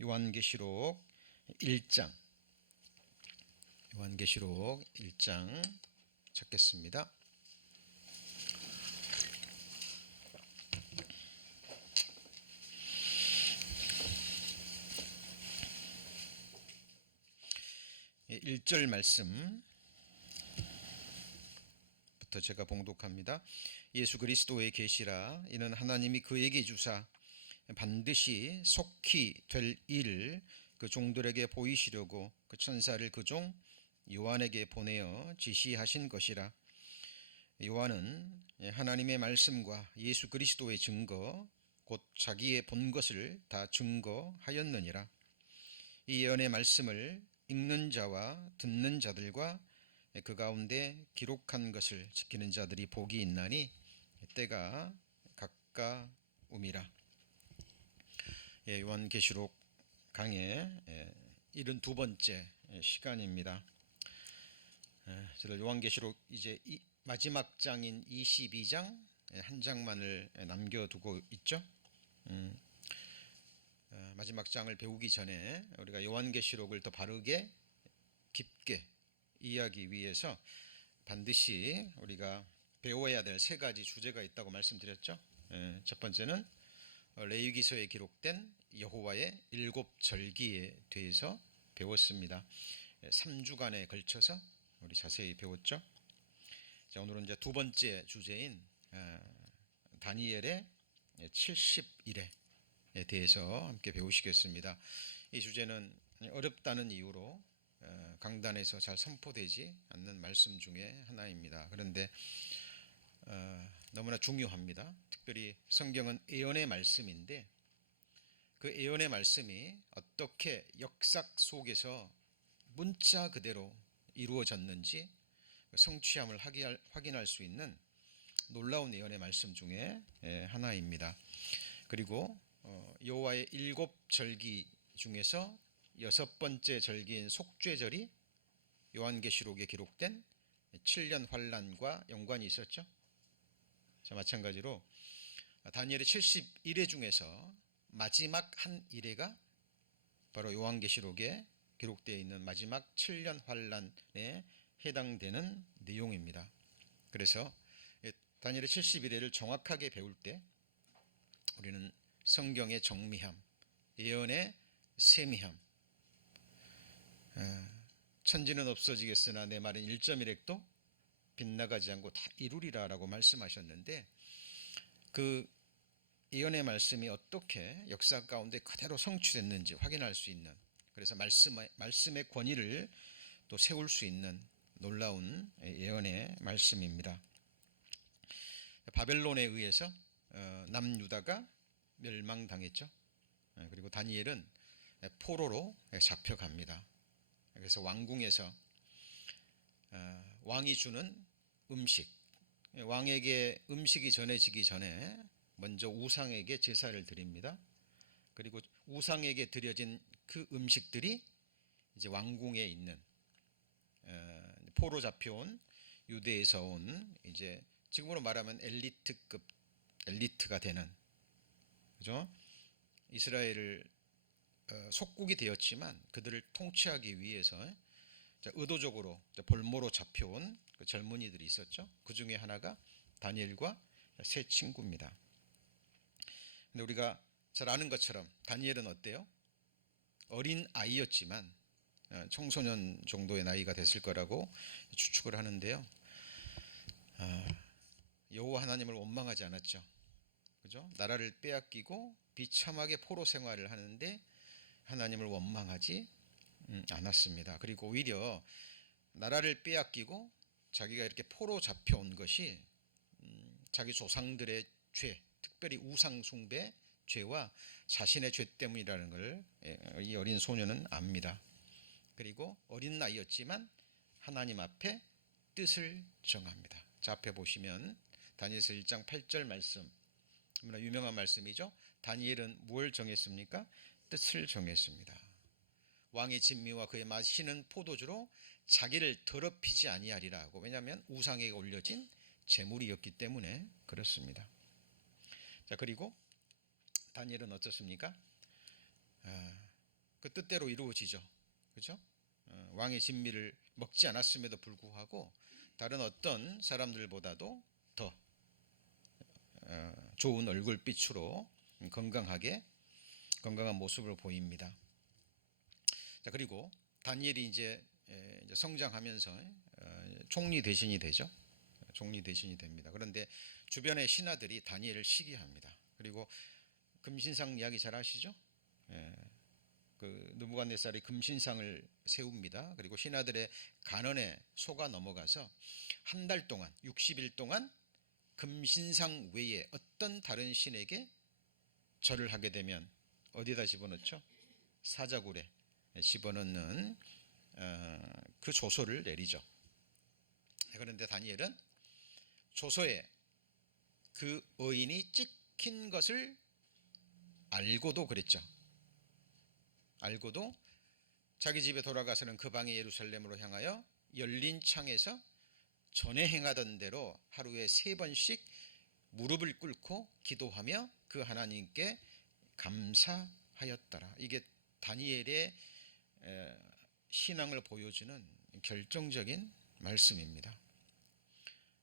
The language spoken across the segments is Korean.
요한계시록 1장 요한계시록 1장 찾겠습니다. 예, 1절 말씀부터 제가 봉독합니다. 예수 그리스도의 계시라. 이는 하나님이 그에게 주사 반드시 속히 될 일을 그 종들에게 보이시려고 그 천사를 그 종 요한에게 보내어 지시하신 것이라. 요한은 하나님의 말씀과 예수 그리스도의 증거 곧 자기의 본 것을 다 증거하였느니라. 이 예언의 말씀을 읽는 자와 듣는 자들과 그 가운데 기록한 것을 지키는 자들이 복이 있나니 때가 가까움이라. 요한계시록 강의 72번째 시간입니다. 저들 요한계시록 이제 마지막 장인 22장 한 장만을 남겨두고 있죠. 마지막 장을 배우기 전에 우리가 요한계시록을 더 바르게 깊게 이해하기 위해서 반드시 우리가 배워야 될 세 가지 주제가 있다고 말씀드렸죠. 첫 번째는 레위기서에 기록된 여호와의 7절기에 대해서 배웠습니다. 3주간에 걸쳐서 우리 자세히 배웠죠. 자, 오늘은 이제 두 번째 주제인 다니엘의 70일에 대해서 함께 배우시겠습니다. 이 주제는 어렵다는 이유로 강단에서 잘 선포되지 않는 말씀 중에 하나입니다. 그런데 너무나 중요합니다. 특별히 성경은 예언의 말씀인데 그 예언의 말씀이 어떻게 역사 속에서 문자 그대로 이루어졌는지 성취함을 확인할 수 있는 놀라운 예언의 말씀 중에 하나입니다. 그리고 여호와의 7절기 중에서 6번째 절기인 속죄절이 요한계시록에 기록된 7년 환란과 연관이 있었죠. 자, 마찬가지로 다니엘의 70일에 중에서 마지막 한 일회가 바로 요한계시록에 기록되어 있는 마지막 7년 환란에 해당되는 내용입니다. 그래서 다니엘의 70일회를 정확하게 배울 때 우리는 성경의 정미함, 예언의 세미함, 천지는 없어지겠으나 내 말은 1.1핵도 빗나가지 않고 다 이루리라라고 말씀하셨는데 그 예언의 말씀이 어떻게 역사 가운데 그대로 성취됐는지 확인할 수 있는, 그래서 말씀의 권위를 또 세울 수 있는 놀라운 예언의 말씀입니다. 바벨론에 의해서 남유다가 멸망당했죠. 그리고 다니엘은 포로로 잡혀갑니다. 그래서 왕궁에서 왕이 주는 음식, 왕에게 음식이 전해지기 전에 먼저 우상에게 제사를 드립니다. 그리고 우상에게 드려진 그 음식들이 이제 왕궁에 있는 포로 잡혀온 유대에서 온 이제 지금으로 말하면 엘리트가 되는, 그죠? 이스라엘을 속국이 되었지만 그들을 통치하기 위해서 의도적으로 볼모로 잡혀온 그 젊은이들이 있었죠. 그 중에 하나가 다니엘과 세 친구입니다. 근데 우리가 잘 아는 것처럼 다니엘은 어때요? 어린 아이였지만 청소년 정도의 나이가 됐을 거라고 추측을 하는데요. 여호와 하나님을 원망하지 않았죠. 그죠? 나라를 빼앗기고 비참하게 포로 생활을 하는데 하나님을 원망하지 않았습니다. 그리고 오히려 나라를 빼앗기고 자기가 이렇게 포로 잡혀온 것이 자기 조상들의 죄, 특별히 우상 숭배 죄와 자신의 죄 때문이라는 걸 이 어린 소녀는 압니다. 그리고 어린 나이였지만 하나님 앞에 뜻을 정합니다. 자, 앞에 보시면 다니엘서 1장 8절 말씀, 너무나 유명한 말씀이죠. 다니엘은 뭘 정했습니까? 뜻을 정했습니다. 왕의 진미와 그의 마시는 포도주로 자기를 더럽히지 아니하리라 하고, 왜냐하면 우상에게 올려진 제물이었기 때문에 그렇습니다. 자, 그리고 다니엘은 어떻습니까? 그 뜻대로 이루어지죠. 그죠? 왕의 진미를 먹지 않았음에도 불구하고 다른 어떤 사람들보다도 더 좋은 얼굴빛으로 건강한 모습을 보입니다. 자, 그리고 다니엘이 이제 성장하면서 총리 대신이 되죠. 총리 대신이 됩니다. 그런데 주변의 신하들이 다니엘을 시기합니다. 그리고 금신상 이야기 잘 아시죠? 그 느부갓네살이 금신상을 세웁니다. 그리고 신하들의 간언에 속아 넘어가서 한 달 동안 60일 동안 금신상 외에 어떤 다른 신에게 절을 하게 되면 어디다 집어넣죠? 사자굴에 집어넣는 그 조서를 내리죠. 그런데 다니엘은 조서에 그 어인이 찍힌 것을 알고도 그랬죠. 알고도 자기 집에 돌아가서는 그 방에 예루살렘으로 향하여 열린 창에서 전에 행하던 대로 하루에 3번씩 무릎을 꿇고 기도하며 그 하나님께 감사하였더라. 이게 다니엘의 신앙을 보여주는 결정적인 말씀입니다.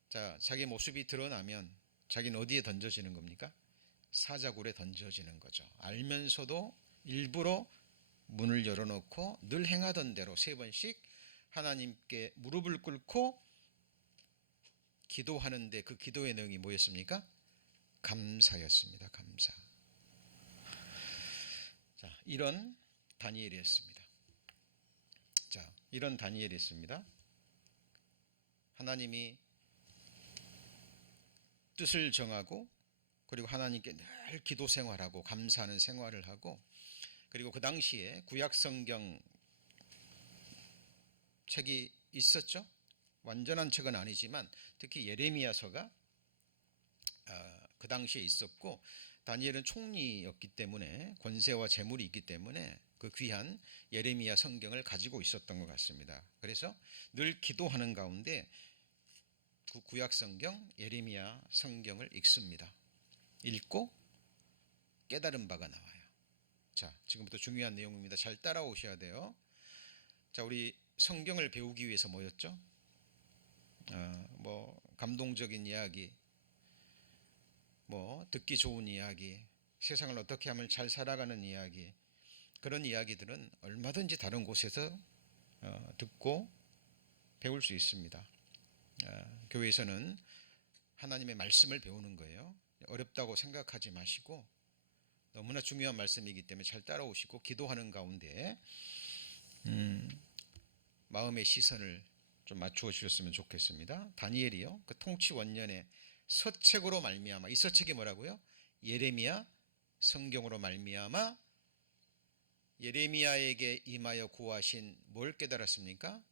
자, 자기 모습이 드러나면 자기는 어디에 던져지는 겁니까? 사자굴에 던져지는 거죠. 알면서도 일부러 문을 열어놓고 늘 행하던 대로 3번씩 하나님께 무릎을 꿇고 기도하는데 그 기도의 내용이 뭐였습니까? 감사였습니다. 감사. 자, 이런 다니엘이었습니다. 자, 이런 다니엘이었습니다. 하나님이 뜻을 정하고 그리고 하나님께 늘 기도 생활하고 감사하는 생활을 하고 그리고 그 당시에 구약 성경 책이 있었죠. 완전한 책은 아니지만 특히 예레미야서가 그 당시에 있었고 다니엘은 총리였기 때문에 권세와 재물이 있기 때문에 그 귀한 예레미야 성경을 가지고 있었던 것 같습니다. 그래서 늘 기도하는 가운데 그 구약 성경 예레미야 성경을 읽습니다. 읽고 깨달은 바가 나와요. 자, 지금부터 중요한 내용입니다. 잘 따라오셔야 돼요. 자, 우리 성경을 배우기 위해서 뭐였죠? 뭐 감동적인 이야기, 뭐 듣기 좋은 이야기, 세상을 어떻게 하면 잘 살아가는 이야기, 그런 이야기들은 얼마든지 다른 곳에서 듣고 배울 수 있습니다. 교회에서는 하나님의 말씀을 배우는 거예요. 어렵다고 생각하지 마시고 너무나 중요한 말씀이기 때문에 잘 따라오시고 기도하는 가운데 마음의 시선을 좀 맞추어 주셨으면 좋겠습니다. 다니엘이요, 그 통치 원년에 서책으로 말미암아, 이 서책이 뭐라고요? 예레미야 성경으로 말미암아 예레미야에게 임하여 구하신 뭘 깨달았습니까?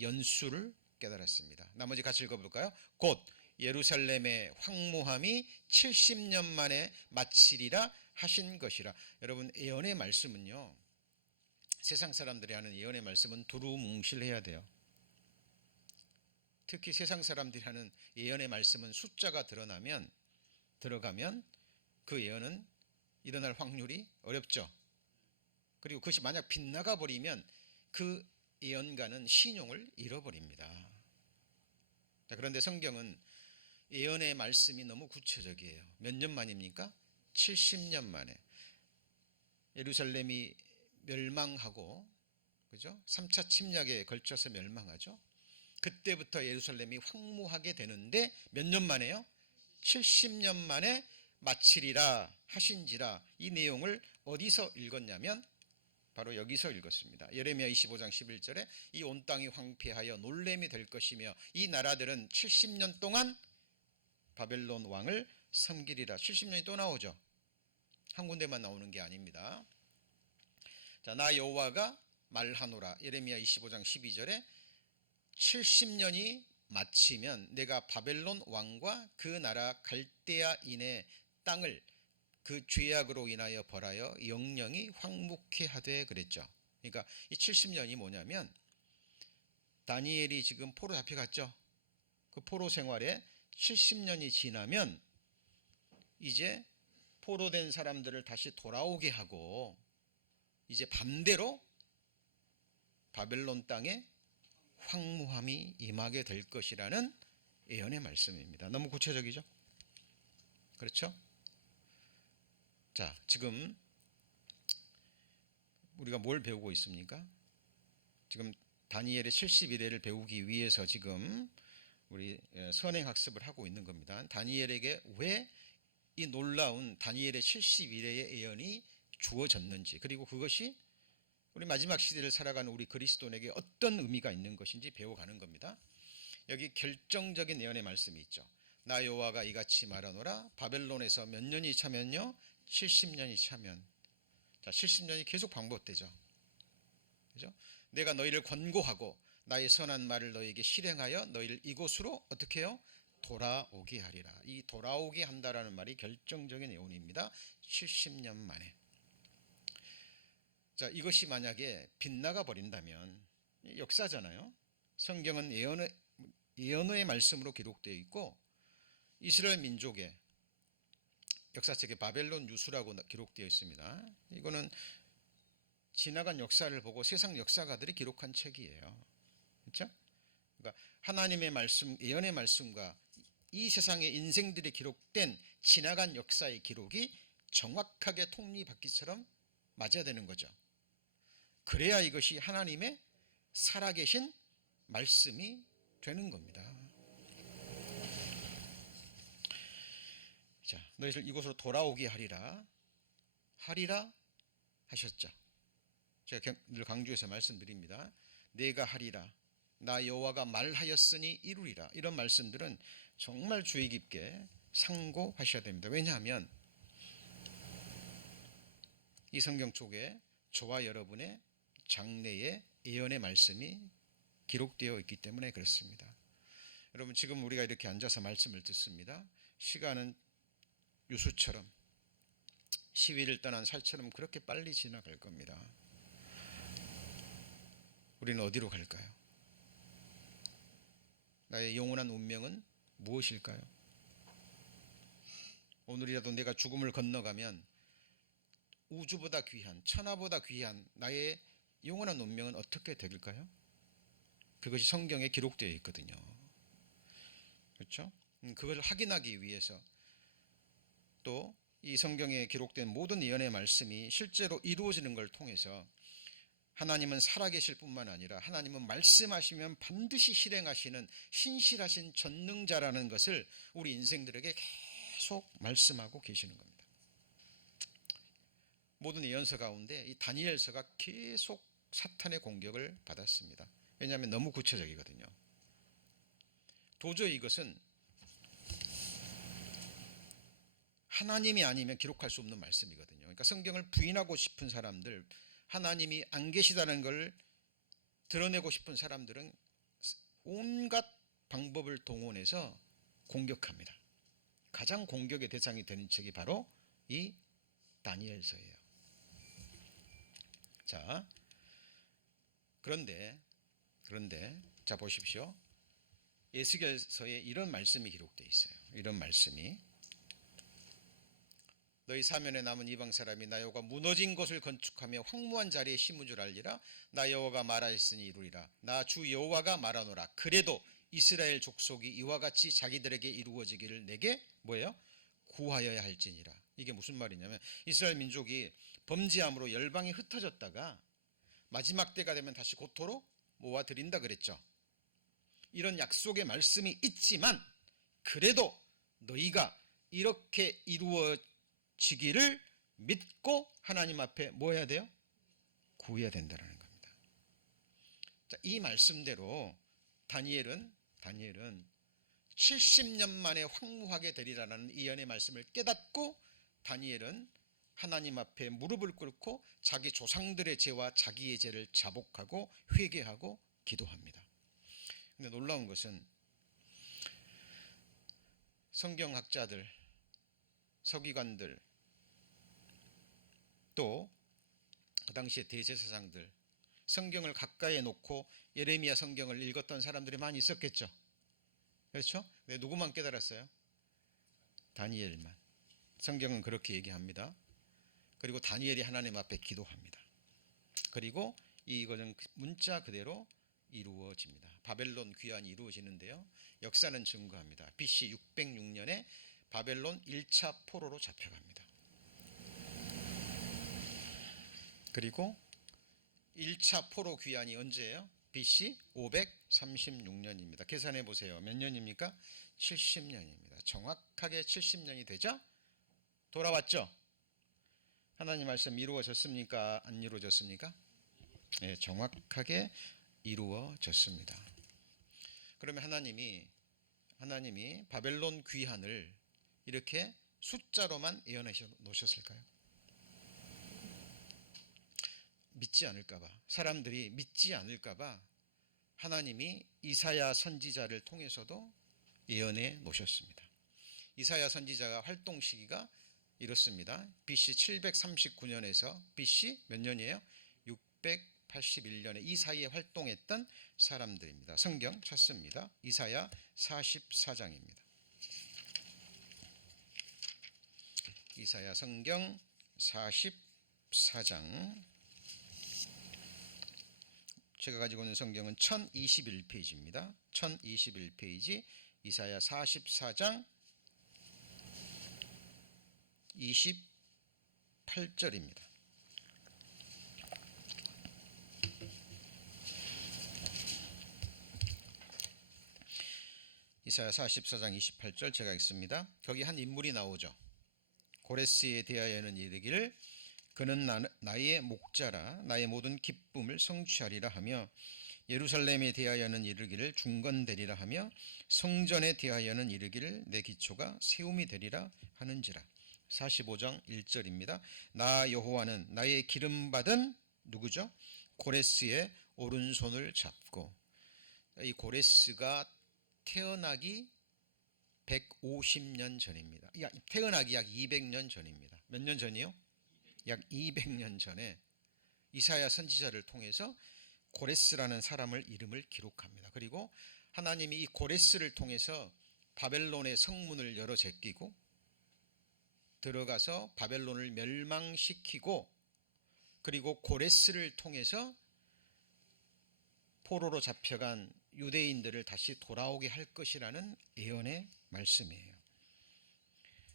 연수를 깨달았습니다. 나머지 같이 읽어볼까요? 곧 예루살렘의 황무함이 70년 만에 마치리라 하신 것이라. 여러분, 예언의 말씀은요, 세상 사람들이 하는 예언의 말씀은 두루뭉실해야 돼요. 특히 세상 사람들이 하는 예언의 말씀은 숫자가 들어가면 그 예언은 일어날 확률이 어렵죠. 그리고 그것이 만약 빗나가 버리면 그 예언가는 신용을 잃어버립니다. 자, 그런데 성경은 예언의 말씀이 너무 구체적이에요. 몇 년 만입니까? 70년 만에. 예루살렘이 멸망하고, 그죠? 3차 침략에 걸쳐서 멸망하죠. 그때부터 예루살렘이 황무하게 되는데 몇 년 만에요? 70년 만에 마치리라 하신지라. 이 내용을 어디서 읽었냐면 바로 여기서 읽었습니다. 예레미야 25장 11절에 이 온 땅이 황폐하여 놀램이 될 것이며 이 나라들은 70년 동안 바벨론 왕을 섬기리라. 70년이 또 나오죠. 한 군데만 나오는 게 아닙니다. 자, 나 여호와가 말하노라. 예레미야 25장 12절에 70년이 마치면 내가 바벨론 왕과 그 나라 갈대아인의 땅을 그 죄악으로 인하여 벌하여 영영이 황무케 하되 그랬죠. 그러니까 이 70년이 뭐냐면 다니엘이 지금 포로 잡혀갔죠. 그 포로 생활에 70년이 지나면 이제 포로된 사람들을 다시 돌아오게 하고 이제 반대로 바벨론 땅에 황무함이 임하게 될 것이라는 예언의 말씀입니다. 너무 구체적이죠? 그렇죠? 자, 지금 우리가 뭘 배우고 있습니까? 지금 다니엘의 71회를 배우기 위해서 지금 우리 선행학습을 하고 있는 겁니다. 다니엘에게 왜 이 놀라운 다니엘의 71회의 예언이 주어졌는지, 그리고 그것이 우리 마지막 시대를 살아가는 우리 그리스도인에게 어떤 의미가 있는 것인지 배워가는 겁니다. 여기 결정적인 예언의 말씀이 있죠. 나 여호와가 이같이 말하노라. 바벨론에서 몇 년이 차면요? 70년이 차면. 자, 70년이 계속 반복되죠. 그죠? 내가 너희를 권고하고 나의 선한 말을 너희에게 실행하여 너희를 이곳으로 어떻게 해요? 돌아오게 하리라. 이 돌아오게 한다라는 말이 결정적인 예언입니다. 70년 만에. 자, 이것이 만약에 빗나가 버린다면, 역사잖아요. 성경은 예언의 말씀으로 기록되어 있고, 이스라엘 민족의 역사책에 바벨론 유수라고 기록되어 있습니다. 이거는 지나간 역사를 보고 세상 역사가들이 기록한 책이에요. 그렇죠? 그러니까 하나님의 말씀, 예언의 말씀과 이 세상의 인생들이 기록된 지나간 역사의 기록이 정확하게 톱니바퀴처럼 맞아야 되는 거죠. 그래야 이것이 하나님의 살아계신 말씀이 되는 겁니다. 자, 너희를 이곳으로 돌아오게 하리라 하셨죠. 제가 늘 강조해서 말씀드립니다. 내가 하리라, 나 여호와가 말하였으니 이루리라. 이런 말씀들은 정말 주의 깊게 상고하셔야 됩니다. 왜냐하면 이 성경 속에 저와 여러분의 장래의 예언의 말씀이 기록되어 있기 때문에 그렇습니다. 여러분, 지금 우리가 이렇게 앉아서 말씀을 듣습니다. 시간은 유수처럼, 시위를 떠난 살처럼 그렇게 빨리 지나갈 겁니다. 우리는 어디로 갈까요? 나의 영원한 운명은 무엇일까요? 오늘이라도 내가 죽음을 건너가면 우주보다 귀한, 천하보다 귀한 나의 영원한 운명은 어떻게 될까요? 그것이 성경에 기록되어 있거든요. 그렇죠? 그것을 확인하기 위해서 또 이 성경에 기록된 모든 예언의 말씀이 실제로 이루어지는 걸 통해서 하나님은 살아계실 뿐만 아니라 하나님은 말씀하시면 반드시 실행하시는 신실하신 전능자라는 것을 우리 인생들에게 계속 말씀하고 계시는 겁니다. 모든 예언서 가운데 이 다니엘서가 계속 사탄의 공격을 받았습니다. 왜냐하면 너무 구체적이거든요. 도저히 이것은 하나님이 아니면 기록할 수 없는 말씀이거든요. 그러니까 성경을 부인하고 싶은 사람들, 하나님이 안 계시다는 걸 드러내고 싶은 사람들은 온갖 방법을 동원해서 공격합니다. 가장 공격의 대상이 되는 책이 바로 이 다니엘서예요. 자, 그런데 자 보십시오. 에스겔서에 이런 말씀이 기록되어 있어요. 이런 말씀이, 너희 사면에 남은 이방 사람이 나 여호와가 무너진 곳을 건축하며 황무한 자리에 심은 줄 알리라. 나 여호와가 말하였으니 이루리라. 나 주 여호와가 말하노라. 그래도 이스라엘 족속이 이와 같이 자기들에게 이루어지기를 내게 뭐예요? 구하여야 할지니라. 이게 무슨 말이냐면 이스라엘 민족이 범죄함으로 열방이 흩어졌다가 마지막 때가 되면 다시 고토로 모아드린다 그랬죠. 이런 약속의 말씀이 있지만 그래도 너희가 이렇게 이루어지기를 믿고 하나님 앞에 뭐 해야 돼요? 구해야 된다는 겁니다. 자, 이 말씀대로 다니엘은 70년 만에 황무하게 되리라는 예언의 말씀을 깨닫고 다니엘은 하나님 앞에 무릎을 꿇고 자기 조상들의 죄와 자기의 죄를 자복하고 회개하고 기도합니다. 근데 놀라운 것은 성경학자들, 서기관들, 또 그 당시의 대제사장들, 성경을 가까이에 놓고 예레미야 성경을 읽었던 사람들이 많이 있었겠죠. 그렇죠? 근데 누구만 깨달았어요? 다니엘만. 성경은 그렇게 얘기합니다. 그리고 다니엘이 하나님 앞에 기도합니다. 그리고 이것은 문자 그대로 이루어집니다. 바벨론 귀환이 이루어지는데요. 역사는 증거합니다. BC 606년에 바벨론 1차 포로로 잡혀갑니다. 그리고 1차 포로 귀환이 언제예요? BC 536년입니다. 계산해 보세요. 몇 년입니까? 70년입니다. 정확하게 70년이 되자 돌아왔죠? 하나님 말씀 이루어졌습니까? 안 이루어졌습니까? 네, 정확하게 이루어졌습니다. 그러면 하나님이 바벨론 귀환을 이렇게 숫자로만 예언해 놓으셨을까요? 믿지 않을까봐, 사람들이 믿지 않을까봐 하나님이 이사야 선지자를 통해서도 예언해 놓으셨습니다. 이사야 선지자가 활동 시기가 이렇습니다. BC 739년에서 BC 몇 년이에요? 681년에 이 사이에 활동했던 사람들입니다. 성경 찾습니다. 이사야 44장입니다. 이사야 성경 44장. 제가 가지고 있는 성경은 1021페이지입니다. 1021페이지 이사야 44장 28절입니다. 이사야 44장 28절 제가 읽습니다. 거기 한 인물이 나오죠. 고레스에 대하여는 이르기를 그는 나의 목자라 나의 모든 기쁨을 성취하리라 하며 예루살렘에 대하여는 이르기를 중건되리라 하며 성전에 대하여는 이르기를 내 기초가 세움이 되리라 하는지라. 45장 1절입니다. 나 여호와는 나의 기름받은 누구죠? 고레스의 오른손을 잡고. 이 고레스가 태어나기 150년 전입니다. 태어나기 약 200년 전입니다. 몇 년 전이요? 약 200년 전에 이사야 선지자를 통해서 고레스라는 사람을 이름을 기록합니다. 그리고 하나님이 이 고레스를 통해서 바벨론의 성문을 열어 제끼고 들어가서 바벨론을 멸망시키고 그리고 고레스를 통해서 포로로 잡혀간 유대인들을 다시 돌아오게 할 것이라는 예언의 말씀이에요.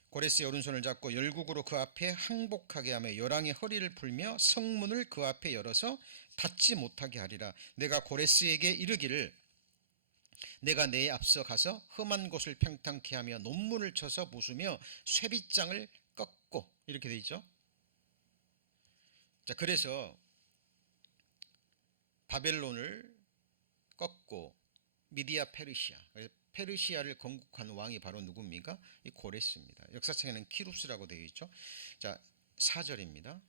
고레스의 오른손을 잡고 열국으로 그 앞에 항복하게 하며 열왕의 허리를 풀며 성문을 그 앞에 열어서 닫지 못하게 하리라. 내가 고레스에게 이르기를 내가 내 앞서 가서 험한 곳을 평탄케 하며 논문을 쳐서 부수며 쇠빗장을 꺾고 이렇게 돼 있죠. 자, 그래서 바벨론을 꺾고 미디아 페르시아를 건국한 왕이 바로 누굽니까? 이 고레스입니다. 역사책에는 키루스라고 되어 있죠. 자, 4절입니다.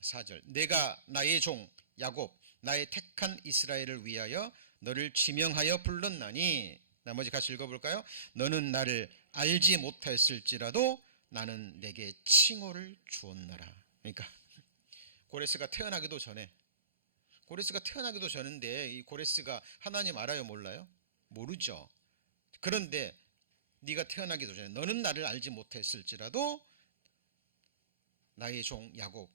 4절. 내가 나의 종 야곱 나의 택한 이스라엘을 위하여 너를 지명하여 불렀나니. 나머지 같이 읽어볼까요? 너는 나를 알지 못하였을지라도 나는 내게 칭호를 주었노라. 그러니까 고레스가 태어나기도 전인데 이 고레스가 하나님 알아요, 몰라요? 모르죠. 그런데 네가 태어나기도 전에 너는 나를 알지 못했을지라도 나의 종 야곱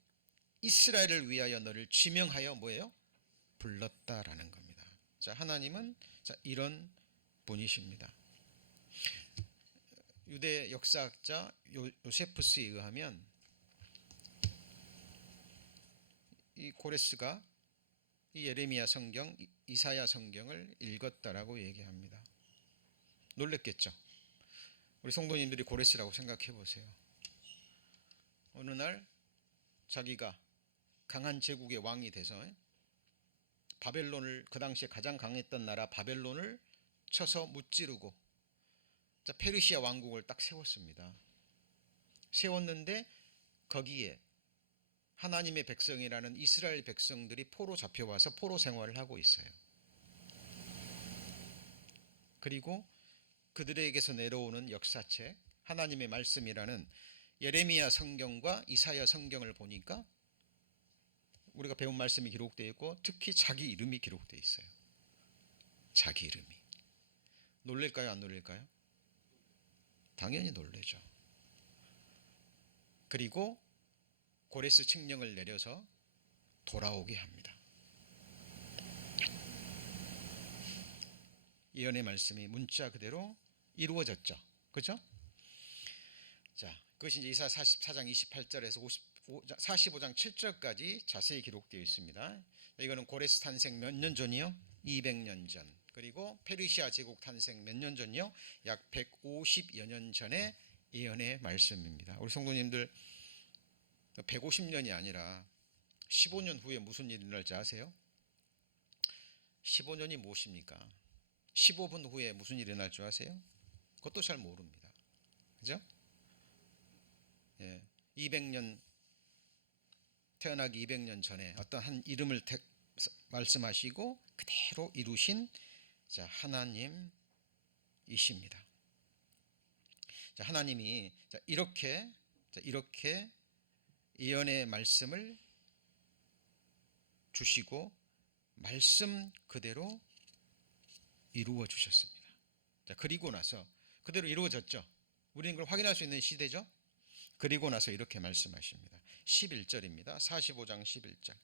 이스라엘을 위하여 너를 지명하여 뭐예요? 불렀다라는 겁니다. 자, 하나님은 이런 분이십니다. 유대 역사학자 요세푸스에 의하면 이 고레스가 이 예레미야 성경, 이사야 성경을 읽었다라고 얘기합니다. 놀랬겠죠. 우리 성도님들이 고레스라고 생각해 보세요. 어느 날 자기가 강한 제국의 왕이 돼서 바벨론을, 그 당시에 가장 강했던 나라 바벨론을 쳐서 무찌르고 페르시아 왕국을 딱 세웠습니다. 세웠는데 거기에 하나님의 백성이라는 이스라엘 백성들이 포로 잡혀와서 포로 생활을 하고 있어요. 그리고 그들에게서 내려오는 역사책, 하나님의 말씀이라는 예레미야 성경과 이사야 성경을 보니까 우리가 배운 말씀이 기록되어 있고 특히 자기 이름이 기록되어 있어요. 자기 이름이. 놀랄까요? 안 놀랄까요? 당연히 놀라죠. 그리고 고레스 칙령을 내려서 돌아오게 합니다. 예언의 말씀이 문자 그대로 이루어졌죠. 그죠? 자, 그것이 이제 이사 44장 28절에서 45장 7절까지 자세히 기록되어 있습니다. 이거는 고레스 탄생 몇 년 전이요? 200년 전. 그리고 페르시아 제국 탄생 몇 년 전이요? 약 150여 년 전의 예언의 말씀입니다. 우리 성도님들 150년이 아니라 15년 후에 무슨 일이 일어날지 아세요? 15년이 무엇입니까? 15분 후에 무슨 일이 일어날 줄 아세요? 그것도 잘 모릅니다. 그죠? 예, 200년 태어나기 200년 전에 어떤 한 이름을 말씀하시고 그대로 이루신 자, 하나님이십니다. 자, 하나님이 이렇게 예언의 말씀을 주시고 말씀 그대로 이루어 주셨습니다. 자, 그리고 나서 그대로 이루어졌죠. 우리는 그걸 확인할 수 있는 시대죠. 그리고 나서 이렇게 말씀하십니다. 11절입니다. 45장 11절.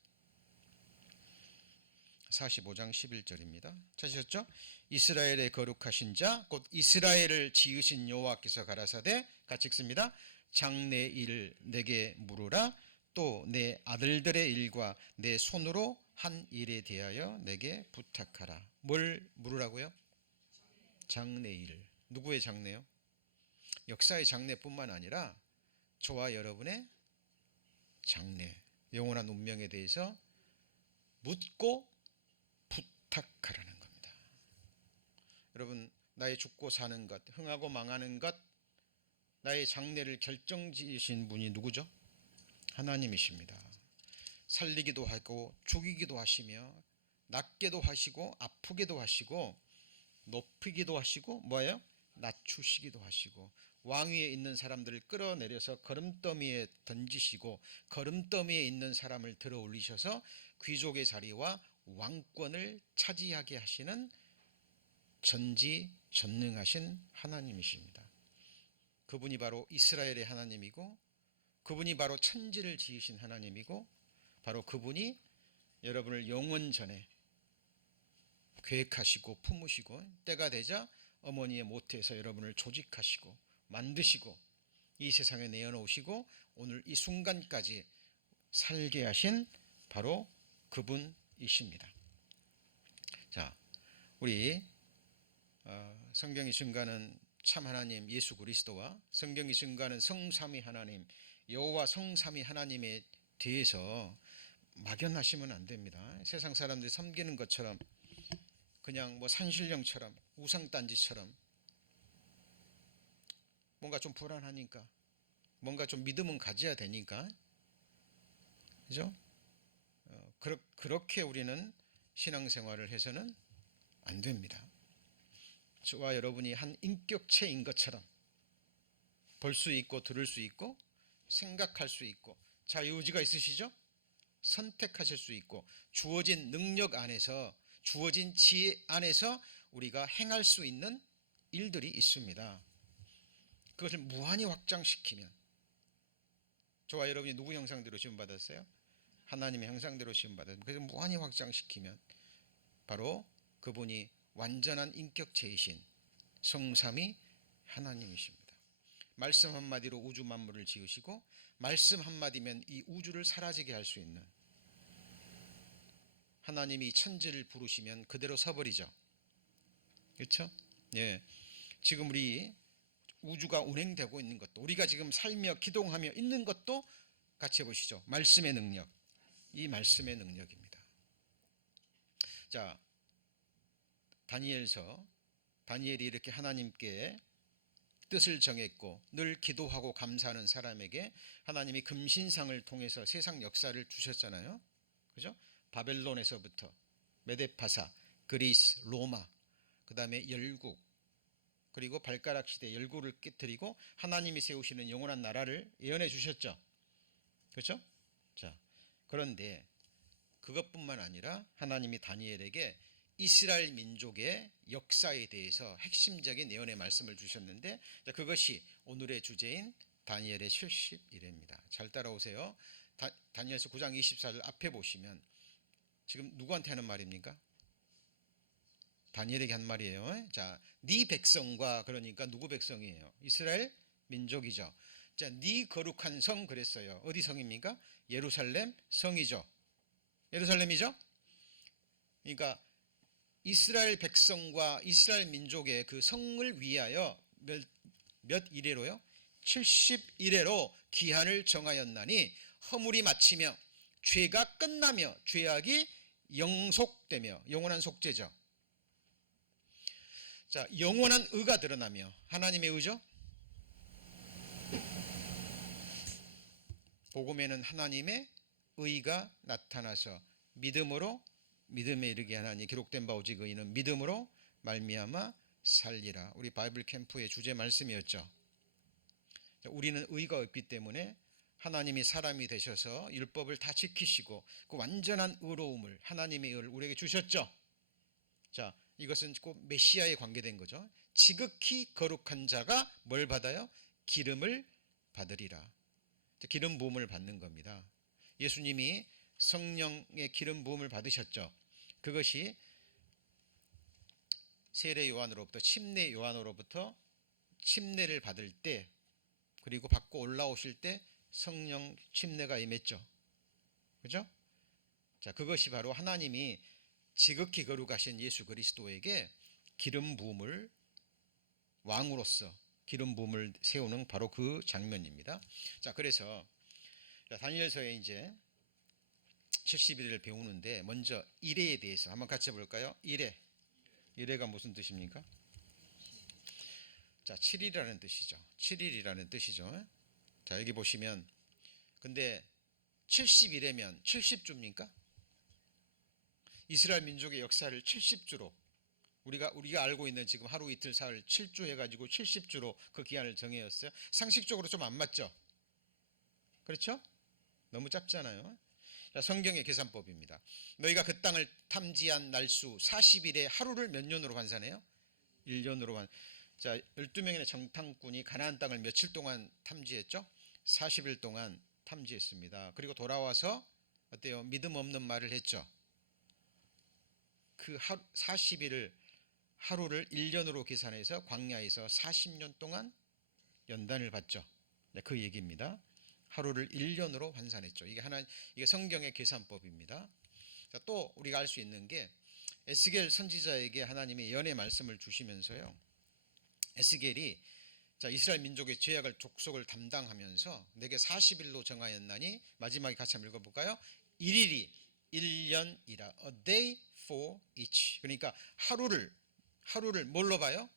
45장 11절입니다. 찾으셨죠? 이스라엘의 거룩하신 자 곧 이스라엘을 지으신 여호와께서 가라사대 같이 읽습니다. 장래일 내게 물으라. 또 내 아들들의 일과 내 손으로 한 일에 대하여 내게 부탁하라. 뭘 물으라고요? 장래일. 누구의 장래요? 역사의 장래뿐만 아니라 저와 여러분의 장래, 영원한 운명에 대해서 묻고 부탁하라는 겁니다. 여러분, 나의 죽고 사는 것, 흥하고 망하는 것, 나의 장래를 결정지으신 분이 누구죠? 하나님이십니다. 살리기도 하고 죽이기도 하시며 낫게도 하시고 아프게도 하시고 높이기도 하시고 뭐예요? 낮추시기도 하시고 왕위에 있는 사람들을 끌어내려서 거름더미에 던지시고 거름더미에 있는 사람을 들어 올리셔서 귀족의 자리와 왕권을 차지하게 하시는 전지전능하신 하나님이십니다. 그분이 바로 이스라엘의 하나님이고 그분이 바로 천지를 지으신 하나님이고 바로 그분이 여러분을 영원 전에 계획하시고 품으시고 때가 되자 어머니의 모태에서 여러분을 조직하시고 만드시고 이 세상에 내어놓으시고 오늘 이 순간까지 살게 하신 바로 그분이십니다. 자, 우리 성경이 증거하는 참 하나님 예수 그리스도와 성경이 증거하는 성삼위 하나님 여호와 성삼위 하나님에 대해서 막연하시면 안 됩니다. 세상 사람들이 섬기는 것처럼 그냥 뭐 산신령처럼 우상단지처럼 뭔가 좀 불안하니까 뭔가 좀 믿음은 가져야 되니까 그죠? 그렇게 우리는 신앙생활을 해서는 안 됩니다. 저와 여러분이 한 인격체인 것처럼 볼 수 있고 들을 수 있고 생각할 수 있고 자유의지가 있으시죠? 선택하실 수 있고 주어진 능력 안에서 주어진 지혜 안에서 우리가 행할 수 있는 일들이 있습니다. 그것을 무한히 확장시키면 저와 여러분이 누구 형상대로 지음받았어요? 하나님의 형상대로 지음받았어요. 그래서 무한히 확장시키면 바로 그분이 완전한 인격체이신 성삼위 하나님이십니다. 말씀 한마디로 우주 만물을 지으시고 말씀 한마디면 이 우주를 사라지게 할 수 있는 하나님이 천지를 부르시면 그대로 서버리죠. 그렇죠? 예. 지금 우리 우주가 운행되고 있는 것도 우리가 지금 살며 기동하며 있는 것도 같이 해보시죠. 말씀의 능력. 이 말씀의 능력입니다. 자, 다니엘이 이렇게 하나님께 뜻을 정했고 늘 기도하고 감사하는 사람에게 하나님이 금신상을 통해서 세상 역사를 주셨잖아요. 그죠? 바벨론에서부터 메데파사, 그리스, 로마, 그 다음에 열국, 그리고 발가락 시대 열국을 깨뜨리고 하나님이 세우시는 영원한 나라를 예언해 주셨죠. 그렇죠? 자, 그런데 그것뿐만 아니라 하나님이 다니엘에게 이스라엘 민족의 역사에 대해서 핵심적인 예언의 말씀을 주셨는데 그것이 오늘의 주제인 다니엘의 70일입니다. 잘 따라오세요. 다니엘서 9장 24절 앞에 보시면 지금 누구한테 하는 말입니까? 다니엘에게 한 말이에요. 자, 네 백성과, 그러니까 누구 백성이에요? 이스라엘 민족이죠. 자, 네 거룩한 성 그랬어요. 어디 성입니까? 예루살렘 성이죠. 예루살렘이죠. 그러니까 이스라엘 백성과 이스라엘 민족의 그 성을 위하여 몇 이래로요? 70이래로 기한을 정하였나니 허물이 마치며 죄가 끝나며 죄악이 영속되며, 영원한 속죄죠. 자, 영원한 의가 드러나며, 하나님의 의죠. 복음에는 하나님의 의가 나타나서 믿음으로, 믿음에 이르게 하나니 기록된 바 오직 의인은 믿음으로 말미암아 살리라. 우리 바이블 캠프의 주제 말씀이었죠. 우리는 의가 없기 때문에 하나님이 사람이 되셔서 율법을 다 지키시고 그 완전한 의로움을, 하나님의 의를 우리에게 주셨죠. 자, 이것은 꼭 메시아에 관계된 거죠. 지극히 거룩한 자가 뭘 받아요? 기름을 받으리라. 기름 부음을 받는 겁니다. 예수님이 성령의 기름 부음을 받으셨죠. 그것이 세례 요한으로부터, 침례 요한으로부터 침례를 받을 때, 그리고 받고 올라오실 때 성령 침례가 임했죠. 그죠? 자, 그것이 바로 하나님이 지극히 거룩하신 예수 그리스도에게 기름 부음을, 왕으로서 기름 부음을 세우는 바로 그 장면입니다. 자, 그래서 다니엘서에 이제 70일을 배우는데 먼저 이레에 대해서 한번 같이 볼까요? 이레가 무슨 뜻입니까? 자, 7일이라는 뜻이죠. 7일이라는 뜻이죠. 자, 여기 보시면, 근데 70일이면 70주입니까? 이스라엘 민족의 역사를 70주로, 우리가 알고 있는 지금 하루 이틀 사흘 7주 해가지고 70주로 그 기한을 정해였어요. 상식적으로 좀 안 맞죠? 그렇죠? 너무 짧잖아요. 자, 성경의 계산법입니다. 너희가 그 땅을 탐지한 날수 40일에 하루를 몇 년으로 환산해요? 1년으로 자, 12명의 정탐꾼이 가나안 땅을 며칠 동안 탐지했죠? 40일 동안 탐지했습니다. 그리고 돌아와서 어때요? 믿음 없는 말을 했죠. 그 40일을, 하루를 1년으로 계산해서 광야에서 40년 동안 연단을 받죠. 네, 그 얘기입니다. 하루를 1년으로 환산했죠. 이게 성경의 계산법입니다. 자, 또 우리가 알 수 있는 게, 에스겔 선지자에게 하나님이 연의 말씀을 주시면서요, 에스겔이 자, 이스라엘 민족의 죄악을, 족속을 담당하면서 내게 40일로 정하였나니, 마지막에 같이 한번 읽어볼까요? 1일이 1년이라, a day for each. 그러니까 하루를 뭘로 봐요?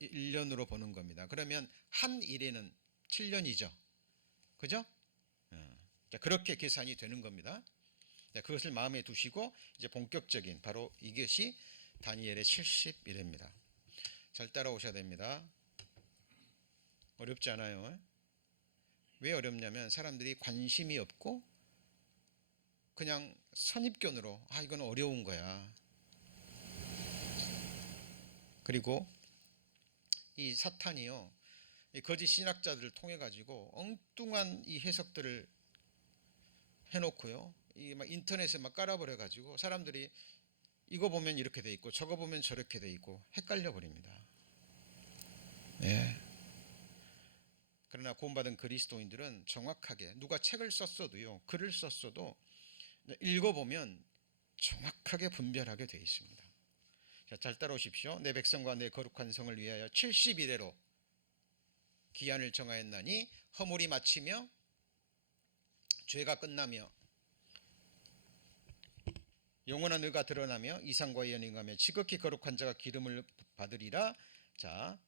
1년으로 보는 겁니다. 그러면 한 일에는 7년이죠. 그죠? 자, 그렇게 계산이 되는 겁니다. 자, 그것을 마음에 두시고 이제 본격적인, 바로 이것이 다니엘의 70일입니다. 잘 따라오셔야 됩니다. 어렵지 않아요. 왜 어렵냐면 사람들이 관심이 없고 그냥 선입견으로 이건 어려운 거야. 그리고 이 사탄이요, 이 거짓 신학자들을 통해 가지고 엉뚱한 이 해석들을 해놓고요, 이 막 인터넷에 막 깔아버려 가지고 사람들이 이거 보면 이렇게 돼 있고 저거 보면 저렇게 돼 있고 헷갈려 버립니다. 네. 그러나 구원받은 그리스도인들은 정확하게, 누가 책을 썼어도요, 글을 썼어도 읽어보면 정확하게 분별하게 되어 있습니다. 자, 잘 따라오십시오. 내 백성과 내 거룩한 성을 위하여 70일에로 기한을 정하였나니 허물이 마치며 죄가 끝나며 영원한 의가 드러나며 이상과 연행하며 지극히 거룩한 자가 기름을 받으리라. 자,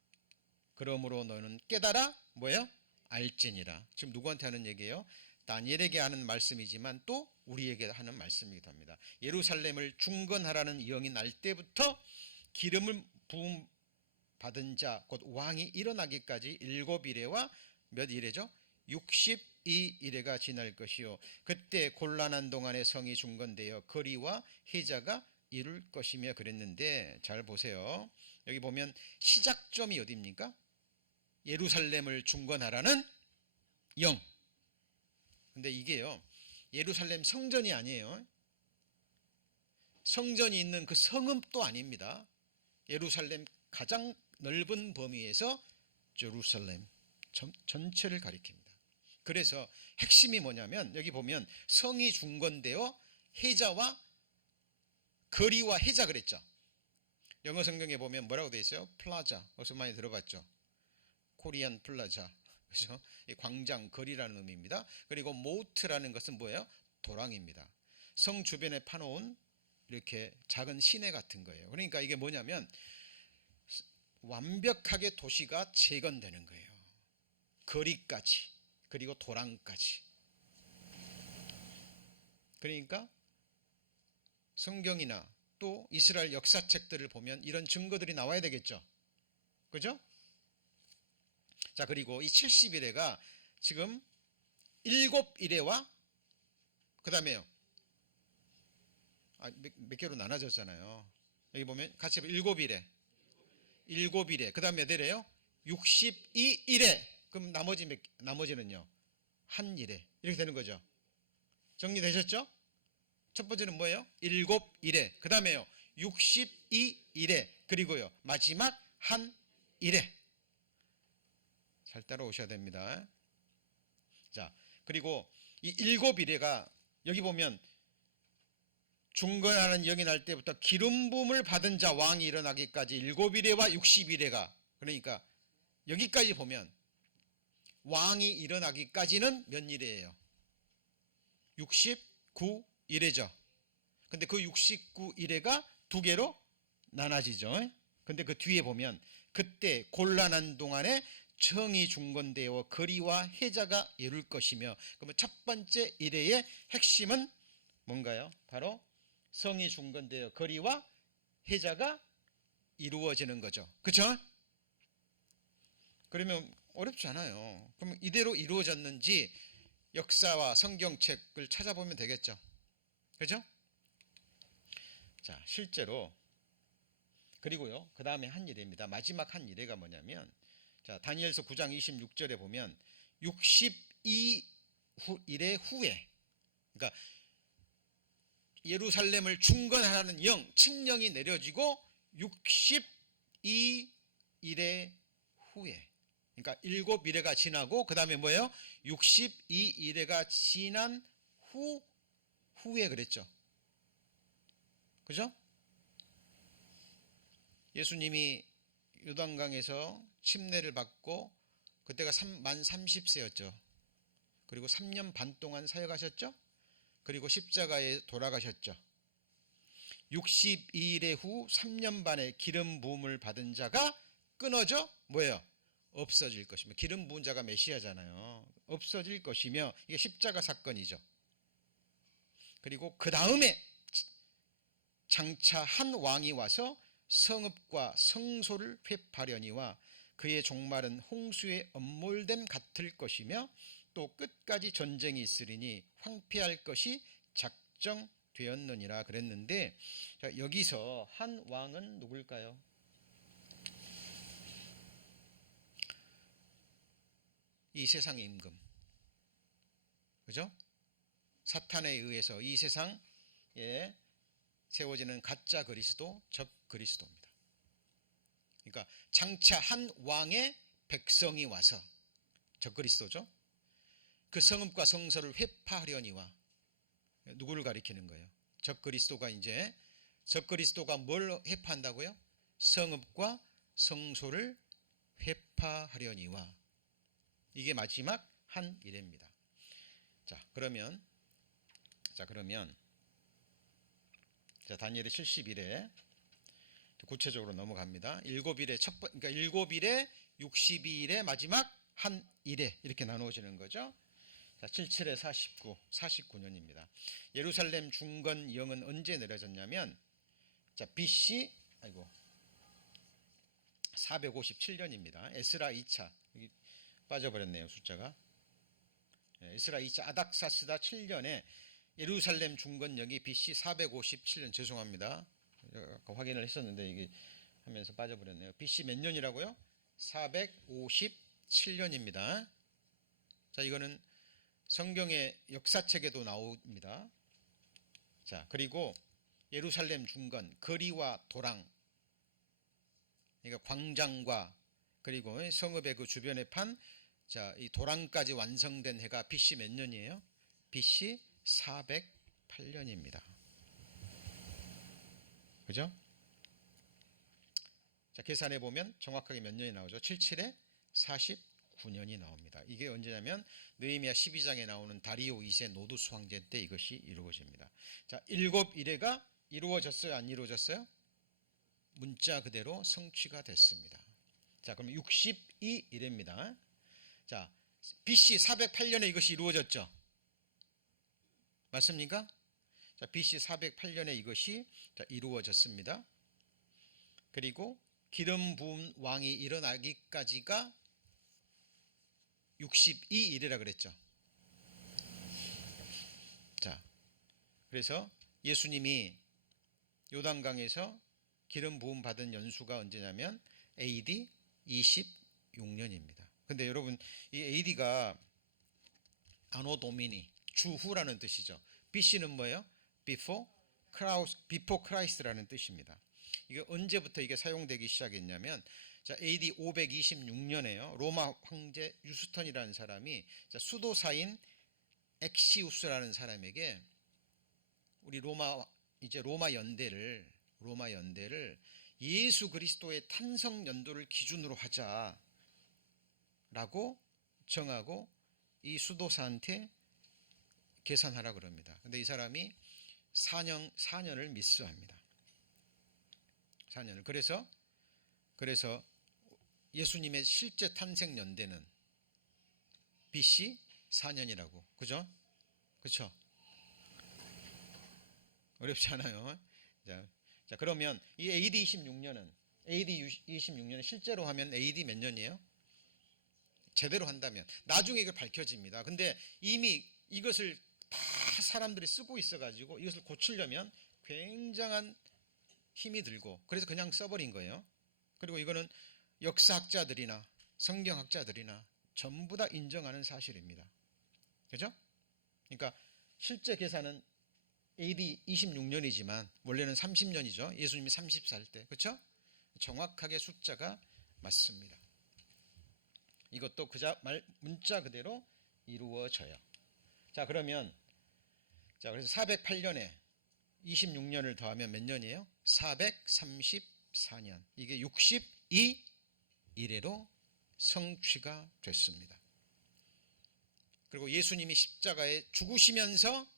그러므로 너는 깨달아 뭐예요? 알지니라. 지금 누구한테 하는 얘기예요? 다니엘에게 하는 말씀이지만 또 우리에게 하는 말씀이기도 합니다. 예루살렘을 중건하라는 영이 날 때부터 기름을 부음 받은 자, 곧 왕이 일어나기까지 7일에와 몇 일에죠? 62일에가 지날 것이요, 그때 곤란한 동안에 성이 중건되어 거리와 해자가 이룰 것이며 그랬는데, 잘 보세요. 여기 보면 시작점이 어디입니까? 예루살렘을 중건하라는 영. 근데 이게요, 예루살렘 성전이 아니에요. 성전이 있는 그 성읍도 아닙니다. 예루살렘 가장 넓은 범위에서 제루살렘 전체를 가리킵니다. 그래서 핵심이 뭐냐면 여기 보면 성이 중건되어 해자와 거리와 해자 그랬죠. 영어 성경에 보면 뭐라고 되어 있어요? 플라자. 어서 많이 들어봤죠? 코리안 플라자. 그렇죠? 광장, 거리라는 의미입니다. 그리고 모트라는 것은 뭐예요? 도랑입니다. 성 주변에 파놓은 이렇게 작은 시내 같은 거예요. 그러니까 이게 뭐냐면 완벽하게 도시가 재건되는 거예요. 거리까지, 그리고 도랑까지. 그러니까 성경이나 또 이스라엘 역사책들을 보면 이런 증거들이 나와야 되겠죠. 그죠? 자, 그리고 이 70일에가 지금 7일에와 그 다음에요. 몇 개로 나눠졌잖아요. 여기 보면 같이 7일에, 그 다음에 몇 일에요? 62일에. 그럼 나머지는요? 한 일에. 이렇게 되는 거죠. 정리되셨죠? 첫 번째는 뭐예요? 7일에. 그 다음에요. 62일에. 그리고요. 마지막 한 일에. 잘 따라오셔야 됩니다. 자, 그리고 이 7일에가 여기 보면 중건하는 영이 날 때부터 기름 부음을 받은 자 왕이 일어나기까지 7일에와 60일에가, 그러니까 여기까지 보면 왕이 일어나기까지는 몇 일이에요? 69일이죠. 근데 그 69일에가 두 개로 나눠지죠. 근데 그 뒤에 보면 그때 곤란한 동안에 정이 중건되어 거리와 해자가 이룰 것이며, 그러면 첫 번째 일의 핵심은 뭔가요? 바로 성이 중건되어 거리와 해자가 이루어지는 거죠. 그렇죠? 그러면 어렵지 않아요. 그럼 이대로 이루어졌는지 역사와 성경책을 찾아보면 되겠죠. 그렇죠? 자, 실제로 그리고요. 그 다음에 한 일입니다. 마지막 한 일회가 뭐냐면, 자, 다니엘서 9장 26절에 보면 62일의 후에, 그러니까 예루살렘을 중건하라는 영, 칙령이 내려지고 62일의 후에, 그러니까 7일회가 지나고 그 다음에 뭐예요? 62일회가 지난 후에 그랬죠. 그죠? 예수님이 요단강에서 침례를 받고 그때가 만 30세였죠. 그리고 3년 반 동안 사역하셨죠. 그리고 십자가에 돌아가셨죠. 62일의 후 3년 반의 기름 부음을 받은 자가 끊어져 뭐예요? 없어질 것이며, 기름 부은 자가 메시아잖아요. 없어질 것이며, 이게 십자가 사건이죠. 그리고 그 다음에 장차 한 왕이 와서 성읍과 성소를 회파하려니와 그의 종말은 홍수의 엄몰됨 같을 것이며 또 끝까지 전쟁이 있으리니 황폐할 것이 작정되었느니라 그랬는데, 자, 여기서 한 왕은 누굴까요? 이 세상의 임금, 그죠? 사탄에 의해서 이 세상에 세워지는 가짜 그리스도, 적 그리스도입니다. 그러니까 장차 한 왕의 백성이 와서, 적 그리스도죠. 그 성읍과 성소를 회파하려니와, 누구를 가리키는 거예요? 적 그리스도가 뭘 회파한다고요? 성읍과 성소를 회파하려니와. 이게 마지막 한 일입니다. 자, 그러면 다니엘의 70일에 구체적으로 넘어갑니다. 7일에 그러니까 7일에 62일에 마지막 한 일에 이렇게 나누어지는 거죠. 자, 77에 49년입니다. 예루살렘 중건 영은 언제 내려졌냐면, 자, BC 457년입니다. 에스라 2차, 여기 빠져버렸네요, 숫자가. 에스라 2차 아닥사스다 7년에 예루살렘 중건역이 BC 457년, 죄송합니다. 아까 확인을 했었는데 이게 하면서 빠져버렸네요. BC 몇 년이라고요? 457년입니다. 자, 이거는 성경의 역사책에도 나옵니다. 자, 그리고 예루살렘 중건, 거리와 도랑, 그러니까 광장과 그리고 성읍의 그 주변에 판 자, 이 도랑까지 완성된 해가 BC 몇 년이에요? BC 408년입니다. 그죠? 자, 계산해 보면 정확하게 몇 년이 나오죠? 77에 49년이 나옵니다. 이게 언제냐면 느헤미야 12장에 나오는 다리오 2세 노두수 황제 때 이것이 이루어집니다. 자, 일곱 이레가 이루어졌어요? 안 이루어졌어요? 문자 그대로 성취가 됐습니다. 자, 그럼 62이래입니다. 자, BC 408년에 이것이 이루어졌죠. 맞습니까? 자, BC 408년에 이것이 이루어졌습니다. 그리고 기름 부은 왕이 일어나기까지가 62일이라 그랬죠. 자, 그래서 예수님이 요단강에서 기름 부음 받은 연수가 언제냐면 AD 26년입니다. 근데 여러분, 이 AD가 아노 도미니, 주후라는 뜻이죠. BC는 뭐예요? Before Christ라는 뜻입니다. 이게 언제부터 이게 사용되기 시작했냐면, 자, AD 526년에요. 로마 황제 유스턴이라는 사람이 수도사인 엑시우스라는 사람에게 우리 로마 연대를 예수 그리스도의 탄성 연도를 기준으로 하자라고 정하고 이 수도사한테 계산하라 그럽니다. 근데 이 사람이 4년을 미스합니다. 4년을. 그래서 예수님의 실제 탄생 연대는 BC 4년이라고. 그죠? 그렇죠? 어렵지 않아요. 자, 그러면 이 AD 26년은 실제로 하면 AD 몇 년이에요? 제대로 한다면 나중에 이거 밝혀집니다. 근데 이미 이것을 다 사람들이 쓰고 있어가지고 이것을 고치려면 굉장한 힘이 들고, 그래서 그냥 써버린 거예요. 그리고 이거는 역사학자들이나 성경학자들이나 전부 다 인정하는 사실입니다. 그죠? 그러니까 실제 계산은 AD 26년이지만 원래는 30년이죠. 예수님이 30살 때. 그렇죠? 정확하게 숫자가 맞습니다. 이것도 문자 그대로 이루어져요. 자, 그러면 그래서 408년에 26년을 더하면 몇 년이에요? 434년. 이게 62일에로 성취가 됐습니다. 그리고 예수님이 십자가에 죽으시면서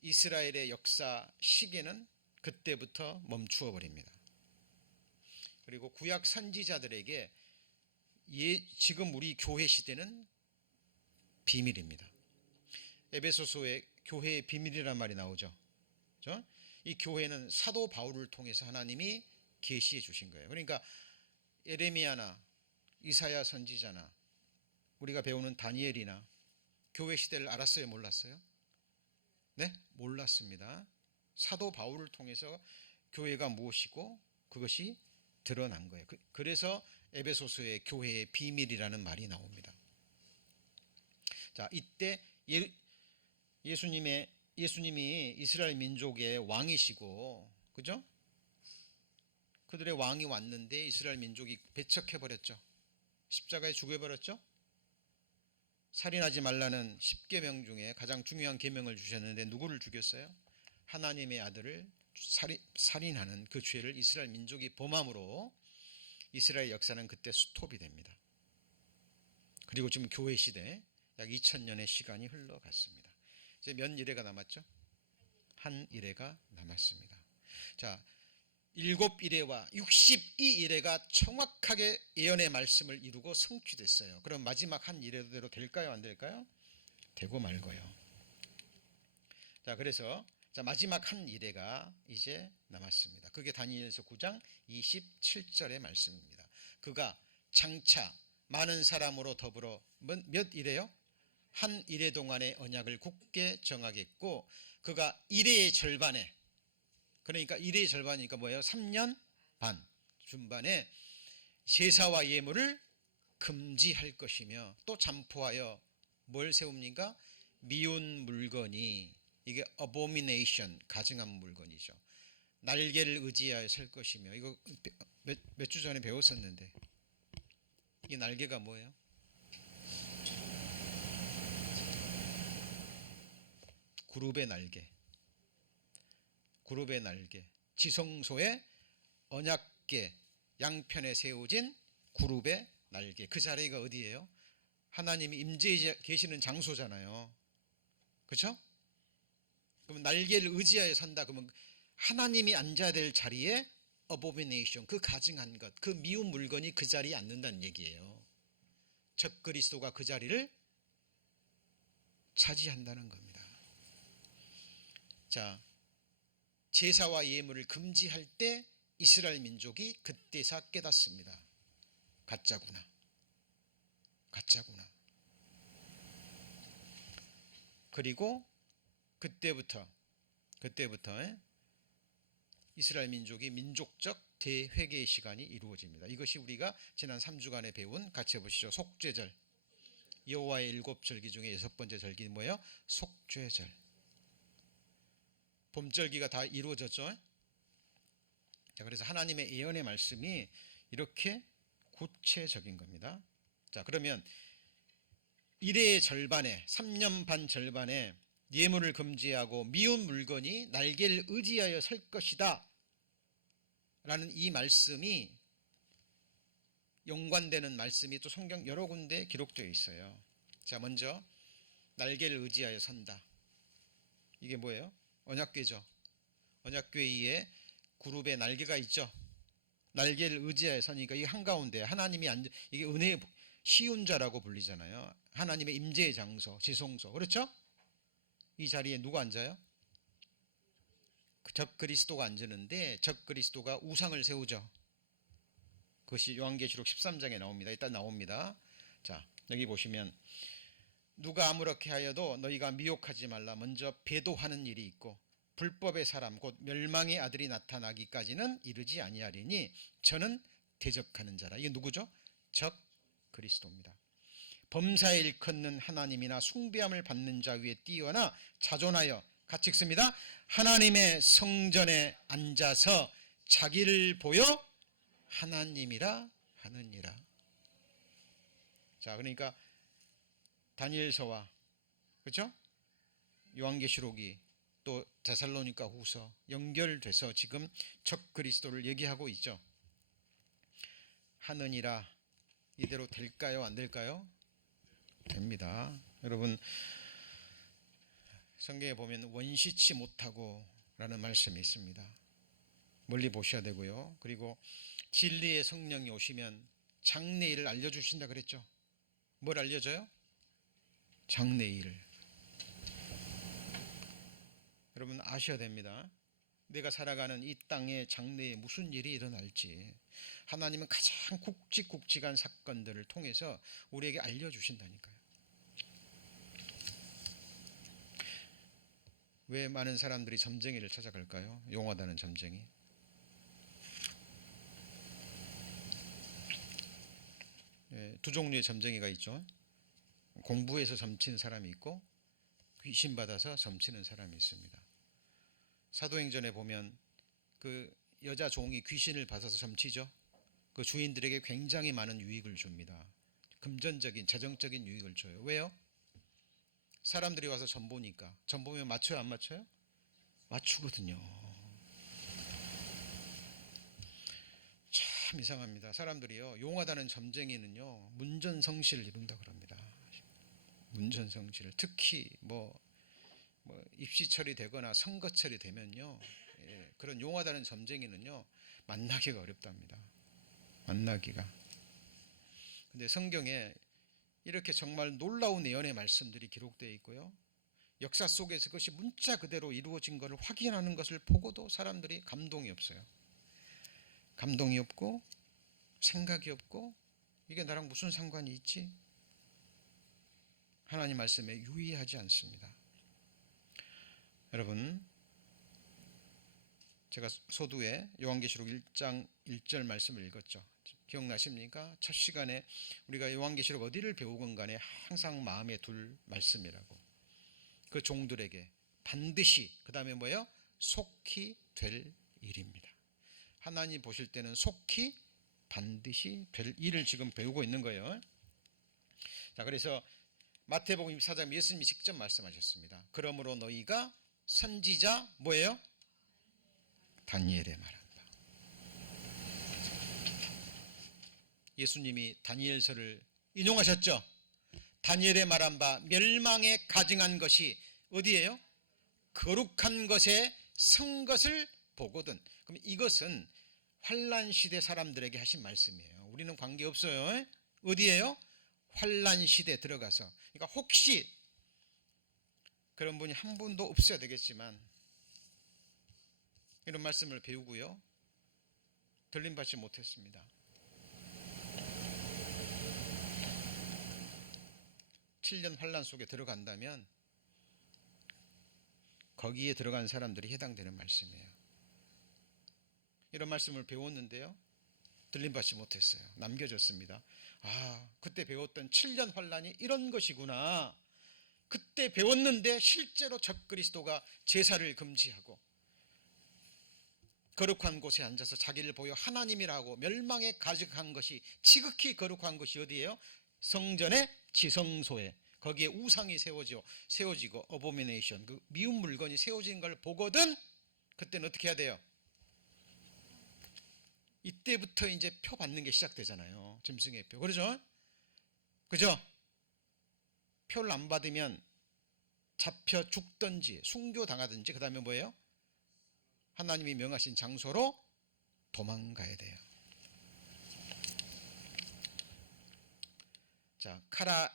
이스라엘의 역사 시계는 그때부터 멈추어 버립니다. 그리고 구약 선지자들에게 지금 우리 교회 시대는 비밀입니다. 에베소서에 교회의 비밀이란 말이 나오죠. 그렇죠? 이 교회는 사도 바울을 통해서 하나님이 계시해 주신 거예요. 그러니까 예레미야나 이사야 선지자나 우리가 배우는 다니엘이나 교회 시대를 알았어요, 몰랐어요? 네? 몰랐습니다. 사도 바울을 통해서 교회가 무엇이고 그것이 드러난 거예요. 그래서 에베소서에 교회의 비밀이라는 말이 나옵니다. 자, 이때 예수님이 이스라엘 민족의 왕이시고, 그죠? 그들의 왕이 왔는데 이스라엘 민족이 배척해 버렸죠. 십자가에 죽여버렸죠. 살인하지 말라는 10계명 중에 가장 중요한 계명을 주셨는데 누구를 죽였어요? 하나님의 아들을 살인하는 그 죄를 이스라엘 민족이 범함으로 이스라엘 역사는 그때 스톱이 됩니다. 그리고 지금 교회 시대 약 2000년의 시간이 흘러갔습니다. 이제 몇 이래가 남았죠? 한 이래가 남았습니다. 자, 7이래와 62이래가 정확하게 예언의 말씀을 이루고 성취됐어요. 그럼 마지막 한 이래대로 될까요? 안 될까요? 되고 말고요. 자, 그래서 마지막 한 이래가 이제 남았습니다. 그게 다니엘서 9장 27절의 말씀입니다. 그가 장차 많은 사람으로 더불어 몇 이래요? 한 이래 동안의 언약을 굳게 정하겠고, 그가 이래의 절반에, 그러니까 이래의 절반이니까 뭐예요? 3년 반 중반에 제사와 예물을 금지할 것이며, 또 잠포하여 뭘 세웁니까? 미운 물건이, 이게 abomination, 가증한 물건이죠. 날개를 의지하여 설 것이며, 이거 몇 주 전에 배웠었는데, 이 날개가 뭐예요? 그룹의 날개. 그룹의 날개. 지성소의 언약궤 양편에 세워진 그룹의 날개. 그 자리가 어디예요? 하나님이 임재해 계시는 장소잖아요. 그렇죠? 그럼 날개를 의지하여 선다. 그러면 하나님이 앉아야 될 자리에 abomination, 그 가증한 것, 그 미운 물건이 그 자리에 앉는다는 얘기예요. 적 그리스도가 그 자리를 차지한다는 겁니다. 자, 제사와 예물을 금지할 때 이스라엘 민족이 그때서 깨닫습니다. 가짜구나. 가짜구나. 그리고 그때부터 이스라엘 민족이 민족적 대회개의 시간이 이루어집니다. 이것이 우리가 지난 3주간에 배운, 같이 해보시죠. 속죄절. 여호와의 7절기 중에 6번째 절기 뭐예요? 속죄절. 봄절기가 다 이루어졌죠. 자, 그래서 하나님의 예언의 말씀이 이렇게 구체적인 겁니다. 자, 그러면 일의 절반에, 3년 반 절반에 예물을 금지하고 미운 물건이 날개를 의지하여 설 것이다 라는 이 말씀이 연관되는 말씀이 또 성경 여러 군데 기록되어 있어요. 자, 먼저 날개를 의지하여 선다. 이게 뭐예요? 언약궤죠. 언약궤 위에 그룹의 날개가 있죠. 날개를 의지하여 서니까 이게 한가운데 하나님이 앉아, 이게 은혜의 시운자라고 불리잖아요. 하나님의 임재의 장소, 지성소. 그렇죠? 이 자리에 누가 앉아요? 적 그리스도가 앉는데, 적 그리스도가 우상을 세우죠. 그것이 요한계시록 13장에 나옵니다. 이따 나옵니다. 자, 여기 보시면 누가 아무렇게 하여도 너희가 미혹하지 말라. 먼저 배도하는 일이 있고 불법의 사람 곧 멸망의 아들이 나타나기까지는 이르지 아니하리니 저는 대적하는 자라. 이게 누구죠? 적 그리스도입니다. 범사에 일컫는 하나님이나 숭배함을 받는 자 위에 뛰어나 자존하여, 같이 읽습니다. 하나님의 성전에 앉아서 자기를 보여 하나님이라 하느니라. 자, 그러니까 다니엘서와, 그렇죠? 요한계시록이 또 데살로니가 후서 연결돼서 지금 적 그리스도를 얘기하고 있죠. 하느니라. 이대로 될까요? 안 될까요? 됩니다. 여러분, 성경에 보면 원시치 못하고 라는 말씀이 있습니다. 멀리 보셔야 되고요. 그리고 진리의 성령이 오시면 장래일을 알려주신다 그랬죠. 뭘 알려줘요? 장래일. 여러분 아셔야 됩니다. 내가 살아가는 이 땅의 장래에 무슨 일이 일어날지 하나님은 가장 굵직굵직한 사건들을 통해서 우리에게 알려주신다니까요. 왜 많은 사람들이 점쟁이를 찾아갈까요? 용하다는 점쟁이. 두 종류의 점쟁이가 있죠. 공부해서 점치는 사람이 있고 귀신 받아서 점치는 사람이 있습니다. 사도행전에 보면 그 여자 종이 귀신을 받아서 점치죠. 그 주인들에게 굉장히 많은 유익을 줍니다. 금전적인, 재정적인 유익을 줘요. 왜요? 사람들이 와서 점 보니까. 점 보면 맞춰요, 안 맞춰요? 맞추거든요. 참 이상합니다. 사람들이요, 용하다는 점쟁이는요 문전성시를 이룬다 그럽니다. 문전성시를. 특히 뭐 입시철이 되거나 선거철이 되면요, 그런 용하다는 점쟁이는요 만나기가 어렵답니다. 만나기가. 근데 성경에 이렇게 정말 놀라운 예언의 말씀들이 기록되어 있고요, 역사 속에서 그것이 문자 그대로 이루어진 것을 확인하는 것을 보고도 사람들이 감동이 없어요. 감동이 없고 생각이 없고 이게 나랑 무슨 상관이 있지? 하나님 말씀에 유의하지 않습니다. 여러분, 제가 소두에 요한계시록 1장 1절 말씀을 읽었죠. 기억나십니까? 첫 시간에 우리가 요한계시록 어디를 배우건 간에 항상 마음에 둘 말씀이라고. 그 종들에게 반드시, 그 다음에 뭐예요? 속히 될 일입니다. 하나님 보실 때는 속히 반드시 될 일을 지금 배우고 있는 거예요. 자, 그래서 마태복음 24장 예수님이 직접 말씀하셨습니다. 그러므로 너희가 선지자 뭐예요? 다니엘의 말한다. 예수님이 다니엘서를 인용하셨죠. 다니엘의 말한 바 멸망에 가증한 것이 어디예요? 거룩한 것에 선 것을 보거든. 그럼 이것은 환란 시대 사람들에게 하신 말씀이에요. 우리는 관계없어요. 어디예요? 환란 시대 들어가서. 그러니까 혹시 그런 분이 한 분도 없어야 되겠지만 이런 말씀을 배우고요, 들림받지 못했습니다. 7년 환란 속에 들어간다면 거기에 들어간 사람들이 해당되는 말씀이에요. 이런 말씀을 배웠는데요, 들림받지 못했어요. 남겨졌습니다. 아, 그때 배웠던 7년 환란이 이런 것이구나. 그때 배웠는데 실제로 적그리스도가 제사를 금지하고 거룩한 곳에 앉아서 자기를 보여 하나님이라고 멸망에 가득한 것이, 지극히 거룩한 것이 어디예요? 성전의 지성소에, 거기에 우상이 세워지고 어보미네이션, 그 미운 물건이 세워진 걸 보거든. 그때는 어떻게 해야 돼요? 이때부터 이제 표 받는 게 시작되잖아요. 짐승의 표. 그러죠? 그죠? 표를 안 받으면 잡혀 죽든지 순교당하든지, 그 다음에 뭐예요? 하나님이 명하신 장소로 도망가야 돼요. 자,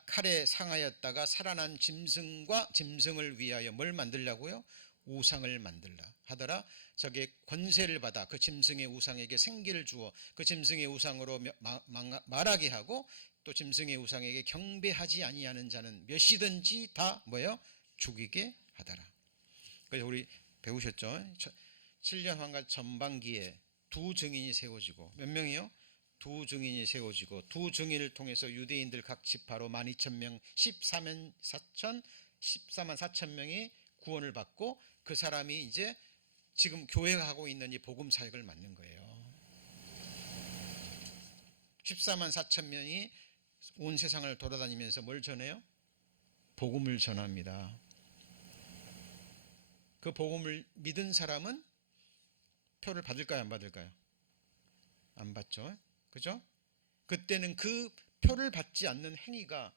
칼에 상하였다가 살아난 짐승을 위하여 뭘 만들려고요? 우상을 만들라 하더라. 저게 권세를 받아 그 짐승의 우상에게 생기를 주어 그 짐승의 우상으로 말하게 하고, 또 짐승의 우상에게 경배하지 아니하는 자는 몇이든지 다 뭐예요? 죽이게 하더라. 그래서 우리 배우셨죠? 7년 환란 전반기에 두 증인이 세워지고, 몇 명이요? 두 증인이 세워지고, 두 증인을 통해서 유대인들 각 지파로 12,000명, 14만 4천 명이 구원을 받고, 그 사람이 이제 지금 교회가 하고 있는 이 복음 사역을 맡는 거예요. 14만 4천 명이 온 세상을 돌아다니면서 뭘 전해요? 복음을 전합니다. 그 복음을 믿은 사람은 표를 받을까요, 안 받을까요? 안 받죠. 그죠? 그때는 그 표를 받지 않는 행위가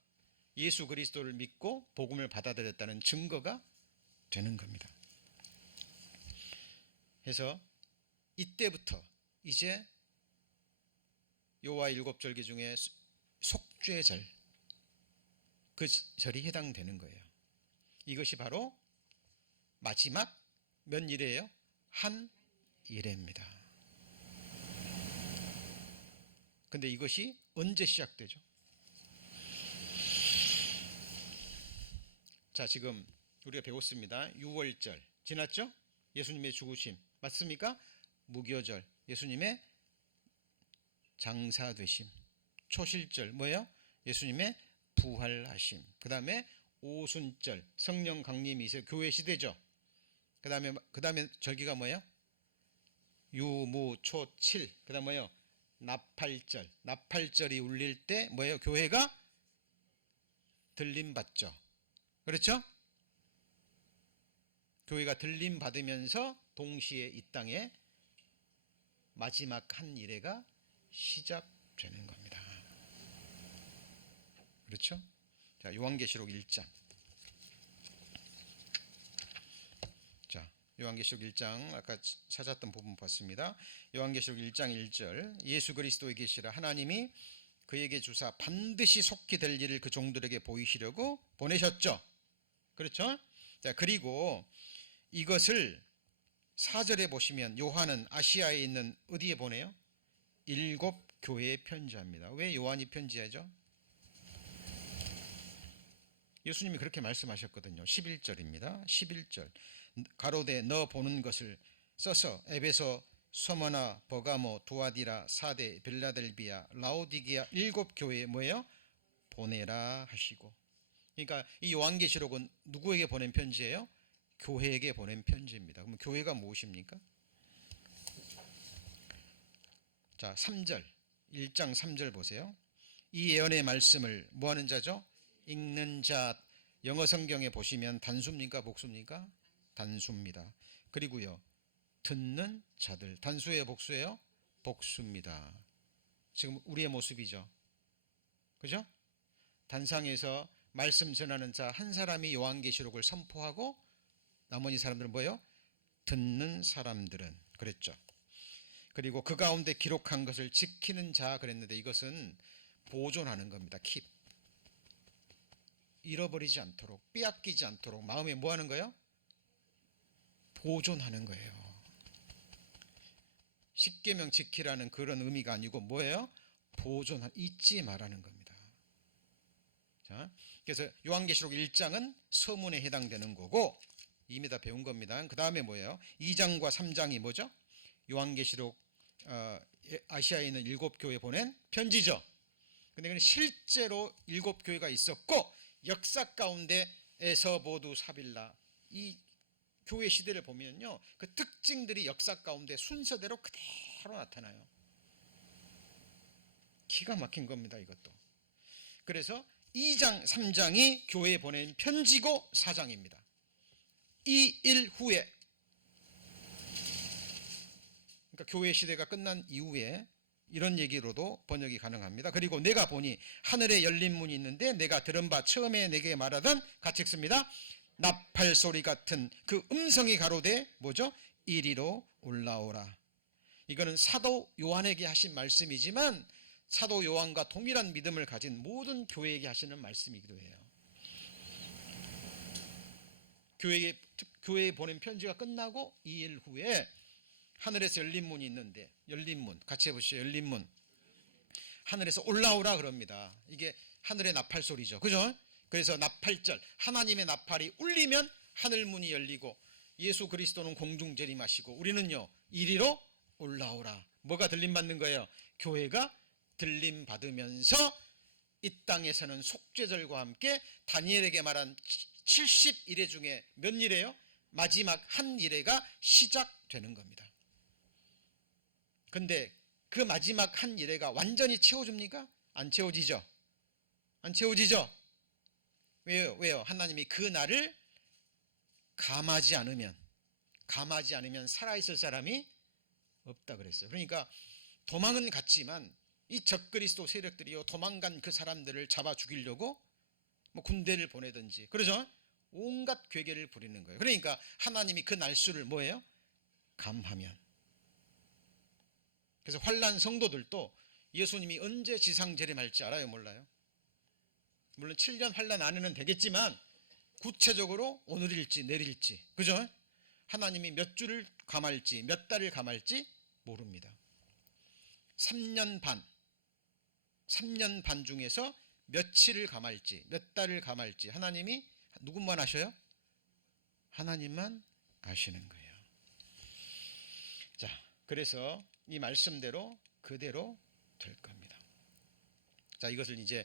예수 그리스도를 믿고 복음을 받아들였다는 증거가 되는 겁니다. 그래서 이때부터 이제 여호와 7절기 중에 속죄절, 그 절이 해당되는 거예요. 이것이 바로 마지막 몇 일이에요? 한 일입니다. 근데 이것이 언제 시작되죠? 자, 지금 우리가 배웠습니다. 6월절 지났죠? 예수님의 죽으심 맞습니까? 무교절, 예수님의 장사되심. 초실절 뭐예요? 예수님의 부활하심. 그 다음에 오순절, 성령 강림이 있어요. 교회 시대죠. 그 다음에 절기가 뭐예요? 유무초칠. 그 다음 뭐예요? 나팔절. 나팔절이 울릴 때 뭐예요? 교회가 들림 받죠. 그렇죠? 교회가 들림 받으면서 동시에 이 땅에 마지막 한 일회가 시작되는 겁니다. 그렇죠? 자, 요한계시록 1장. 자, 요한계시록 1장 아까 찾았던 부분 봤습니다. 요한계시록 1장 1절. 예수 그리스도의 계시라 하나님이 그에게 주사 반드시 속히 될 일을 그 종들에게 보이시려고 보내셨죠. 그렇죠? 자, 그리고 이것을 4절에 보시면 요한은 아시아에 있는 어디에 보내요? 7 교회에 편지합니다. 왜 요한이 편지하죠? 예수님이 그렇게 말씀하셨거든요. 11절입니다. 11절. 가로되 너 보는 것을 써서 에베소, 소머나, 버가모, 두아디라, 사데, 빌라델비아, 라오디게아 7 교회에 뭐예요? 보내라 하시고. 그러니까 이 요한계시록은 누구에게 보낸 편지예요? 교회에게 보낸 편지입니다. 그럼 교회가 무엇입니까? 자, 3절. 1장 3절 보세요. 이 예언의 말씀을 뭐 하는 자죠? 읽는 자. 영어 성경에 보시면 단수입니까? 복수입니까? 단수입니다. 그리고요, 듣는 자들. 단수예요? 복수예요? 복수입니다. 지금 우리의 모습이죠. 그죠? 단상에서 말씀 전하는 자 한 사람이 요한계시록을 선포하고 나머지 사람들은 뭐예요? 듣는 사람들은 그랬죠. 그리고 그 가운데 기록한 것을 지키는 자 그랬는데 이것은 보존하는 겁니다. 킵. 잃어버리지 않도록, 빼앗기지 않도록 마음에 뭐 하는 거예요? 보존하는 거예요. 십계명 지키라는 그런 의미가 아니고 뭐예요? 잊지 말라는 겁니다. 자, 그래서 요한계시록 1장은 서문에 해당되는 거고 이미 다 배운 겁니다. 그 다음에 뭐예요? 2장과 3장이 뭐죠? 요한계시록 아시아에 있는 7교회 보낸 편지죠. 근데 실제로 7교회가 있었고 역사 가운데에서 모두 사빌라 이 교회 시대를 보면요, 그 특징들이 역사 가운데 순서대로 그대로 나타나요. 기가 막힌 겁니다, 이것도. 그래서 2장, 3장이 교회에 보낸 편지고 4장입니다. 이 일 후에, 그러니까 교회 시대가 끝난 이후에 이런 얘기로도 번역이 가능합니다. 그리고 내가 보니 하늘에 열린 문이 있는데 내가 들은 바 처음에 내게 말하던 같이 읽습니다. 나팔 소리 같은 그 음성이 가로되 뭐죠? 이리로 올라오라. 이거는 사도 요한에게 하신 말씀이지만 사도 요한과 동일한 믿음을 가진 모든 교회에게 하시는 말씀이기도 해요. 교회에 보낸 편지가 끝나고 2일 후에 하늘에서 열린 문이 있는데, 열린 문 같이 해보시죠. 열린 문. 하늘에서 올라오라 그럽니다. 이게 하늘의 나팔 소리죠. 그죠? 그래서 나팔절, 하나님의 나팔이 울리면 하늘문이 열리고 예수 그리스도는 공중 재림하시고 우리는요 이리로 올라오라. 뭐가 들림받는 거예요? 교회가 들림받으면서 이 땅에서는 속죄절과 함께 다니엘에게 말한 70일의 중에 몇 일이에요? 마지막 한 일회가 시작되는 겁니다. 근데 그 마지막 한 일회가 완전히 채워집니까? 안 채워지죠. 안 채워지죠. 왜요? 하나님이 그 날을 감하지 않으면 살아있을 사람이 없다 그랬어요. 그러니까 도망은 갔지만 이 적그리스도 세력들이요 도망간 그 사람들을 잡아 죽이려고 뭐 군대를 보내든지 그러죠. 온갖 괴계를 부리는 거예요. 그러니까 하나님이 그 날수를 뭐예요? 감하면. 그래서 환난 성도들도 예수님이 언제 지상 재림할지 알아요? 몰라요? 물론 7년 환난 안에는 되겠지만 구체적으로 오늘일지 내일일지 그죠? 하나님이 몇 주를 감할지 몇 달을 감할지 모릅니다. 3년 반 중에서 며칠을 감할지 몇 달을 감할지 하나님이 누구만 아셔요? 하나님만 아시는 거예요. 자, 그래서 이 말씀대로 그대로 될 겁니다. 자, 이것을 이제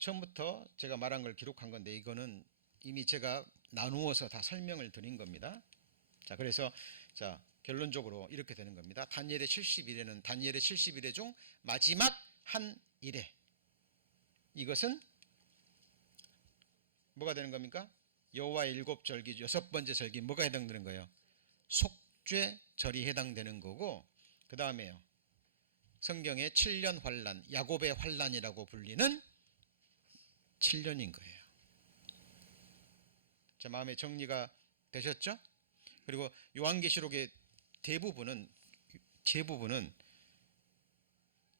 처음부터 제가 말한 걸 기록한 건데 이거는 이미 제가 나누어서 다 설명을 드린 겁니다. 자, 그래서 자, 결론적으로 이렇게 되는 겁니다. 다니엘의 70일에는 다니엘의 70일의 중 마지막 한 일에 이것은 뭐가 되는 겁니까? 여호와의 7절기 6번째 절기 뭐가 해당되는 거예요? 속죄절이 해당되는 거고 그 다음에요. 성경의 7년 환란, 야곱의 환란이라고 불리는 7년인 거예요. 자, 마음에 정리가 되셨죠? 그리고 요한계시록의 대부분은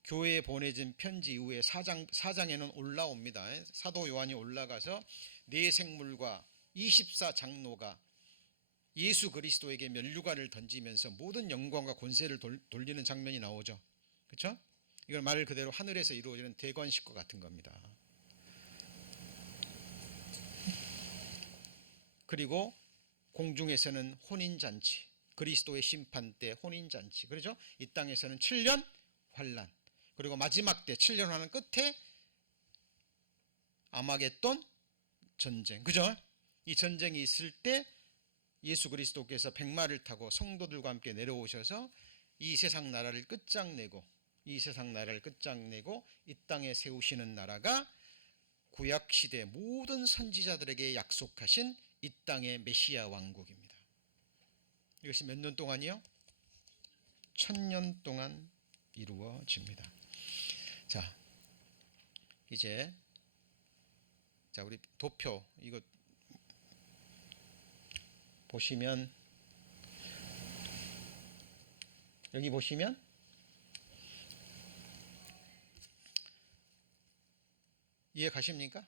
교회에 보내진 편지 이후에 4장에는 올라옵니다. 사도 요한이 올라가서 네 생물과 24장로가 예수 그리스도에게 면류관을 던지면서 모든 영광과 권세를 돌리는 장면이 나오죠. 그렇죠? 이걸 말 그대로 하늘에서 이루어지는 대관식과 같은 겁니다. 그리고 공중에서는 혼인잔치, 그리스도의 심판 때 혼인잔치, 그렇죠? 이 땅에서는 7년 환란, 그리고 마지막 때 7년 환란 끝에 아마겟돈 전쟁, 그죠? 이 전쟁이 있을 때 예수 그리스도께서 백마를 타고 성도들과 함께 내려오셔서 이 세상 나라를 끝장내고 이 땅에 세우시는 나라가 구약시대 모든 선지자들에게 약속하신 이 땅의 메시아 왕국입니다. 이것이 몇 년 동안이요? 1000년 동안 이루어집니다. 자, 이제 우리 도표 이거 보시면, 여기 보시면 이해 가십니까?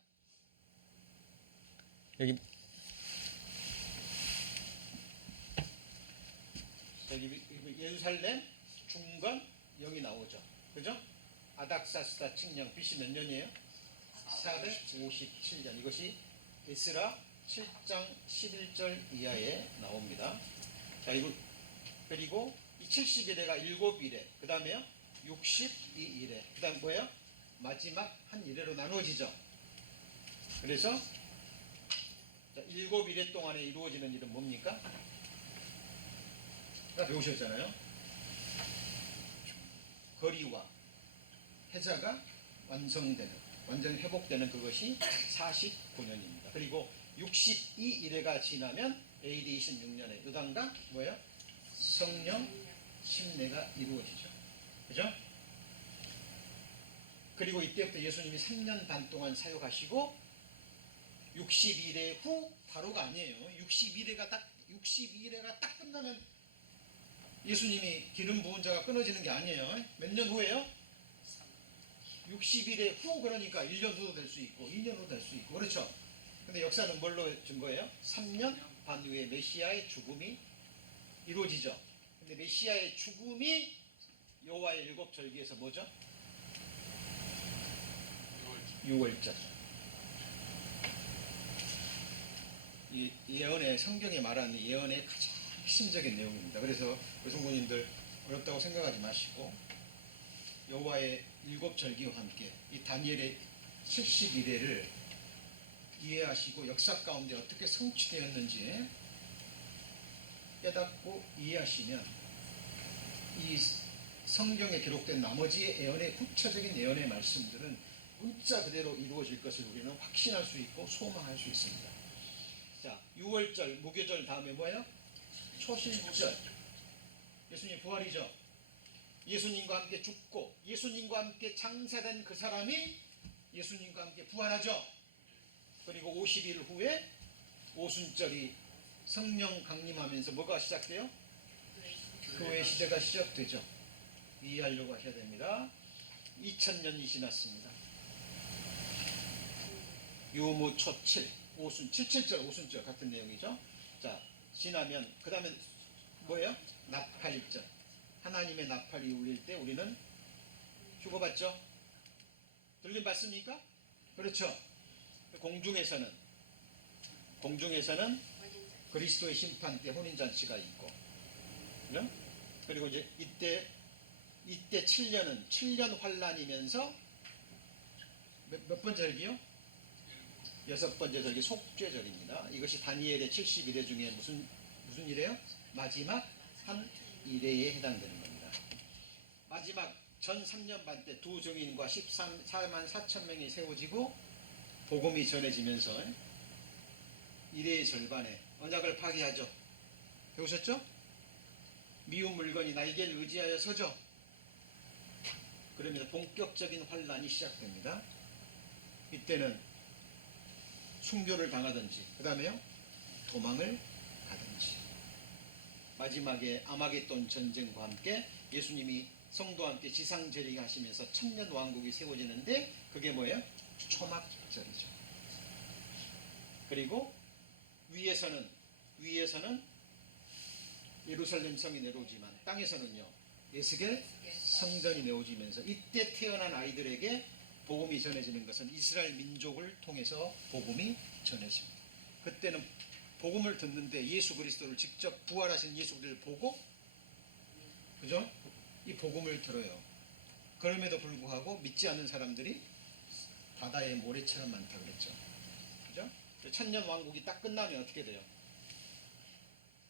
여기 예루살렘 중건 여기 나오죠. 그죠? 아닥사스다 칙령 BC 몇 년이에요? 457년. 이것이 에스라 7장 11절 이하에 나옵니다. 자, 이거 그리고 이 70일에가 7일에, 그 다음에요 62일에, 그 다음 뭐예요? 마지막 한 일회로 나누어지죠. 그래서 7일에 동안에 이루어지는 일은 뭡니까? 다 배우셨잖아요. 거리와 해자가 완전 회복되는 그것이 49년입니다. 그리고 62일회가 지나면 AD 26년에 요단강 뭐예요? 성령 침례가 이루어지죠. 그죠? 그리고 이때부터 예수님이 3년 반 동안 사역하시고 60일회 후 바로가 아니에요. 62일회가 딱 끝나면 예수님이 기름 부은 자가 끊어지는 게 아니에요. 몇 년 후에요? 60일회 후, 그러니까 1년 후도 될 수 있고 2년 후도 될 수 있고, 그렇죠? 근데 역사는 뭘로 준 거예요? 3년 반 후에 메시아의 죽음이 이루어지죠. 근데 메시아의 죽음이 여호와의 일곱 절기에서 뭐죠? 6월절. 이 예언의, 성경에 말하는 예언의 가장 핵심적인 내용입니다. 그래서 성도님들 어렵다고 생각하지 마시고 여호와의 일곱 절기와 함께 이 다니엘의 70일회를 이해하시고 역사 가운데 어떻게 성취되었는지 깨닫고 이해하시면 이 성경에 기록된 나머지 예언의 구체적인 예언의 말씀들은 문자 그대로 이루어질 것을 우리는 확신할 수 있고 소망할 수 있습니다. 자, 6월절 무교절 다음에 뭐예요? 초실절. 예수님 부활이죠. 예수님과 함께 죽고 예수님과 함께 장사된 그 사람이 예수님과 함께 부활하죠. 그리고 50일 후에 오순절이 성령 강림하면서 뭐가 시작돼요? 교회 시대가 시작되죠. 이해하려고 하셔야 됩니다. 2000년이 지났습니다. 유무 초칠 오순 77절 오순절 같은 내용이죠. 자, 지나면 그 다음에 뭐예요? 나팔절. 하나님의 나팔이 울릴 때 우리는 휴거받죠. 들림 받습니까? 그렇죠. 공중에서는 그리스도의 심판 때 혼인잔치가 있고, 그리고 이제 이때 7년은 7년 환란이면서 몇 번째 절기요? 6번째 절기 속죄절입니다. 이것이 다니엘의 70일회 중에 무슨 일이에요? 마지막 한 일회에 해당되는 겁니다. 마지막 전 3년 반 때 두 증인과 14만 4천 명이 세워지고 복음이 전해지면서 일회의 절반에 언약을 파기하죠. 배우셨죠? 미운 물건이 날개를 의지하여 서죠. 그러면 본격적인 환란이 시작됩니다. 이때는 순교를 당하든지 그 다음에요 도망을 가든지, 마지막에 아마겟돈 전쟁과 함께 예수님이 성도와 함께 지상재림하시면서 천년 왕국이 세워지는데 그게 뭐예요? 초막절이죠. 그리고 위에서는 예루살렘 성이 내려오지만 땅에서는요 에스겔 성전이 내려오면서 이때 태어난 아이들에게 복음이 전해지는 것은 이스라엘 민족을 통해서 복음이 전해집니다. 그때는 복음을 듣는데 예수 그리스도를 직접 부활하신 예수 그리스도를 보고, 그죠? 이 복음을 들어요. 그럼에도 불구하고 믿지 않는 사람들이 바다의 모래처럼 많다 그랬죠. 그죠? 천년 왕국이 딱 끝나면 어떻게 돼요?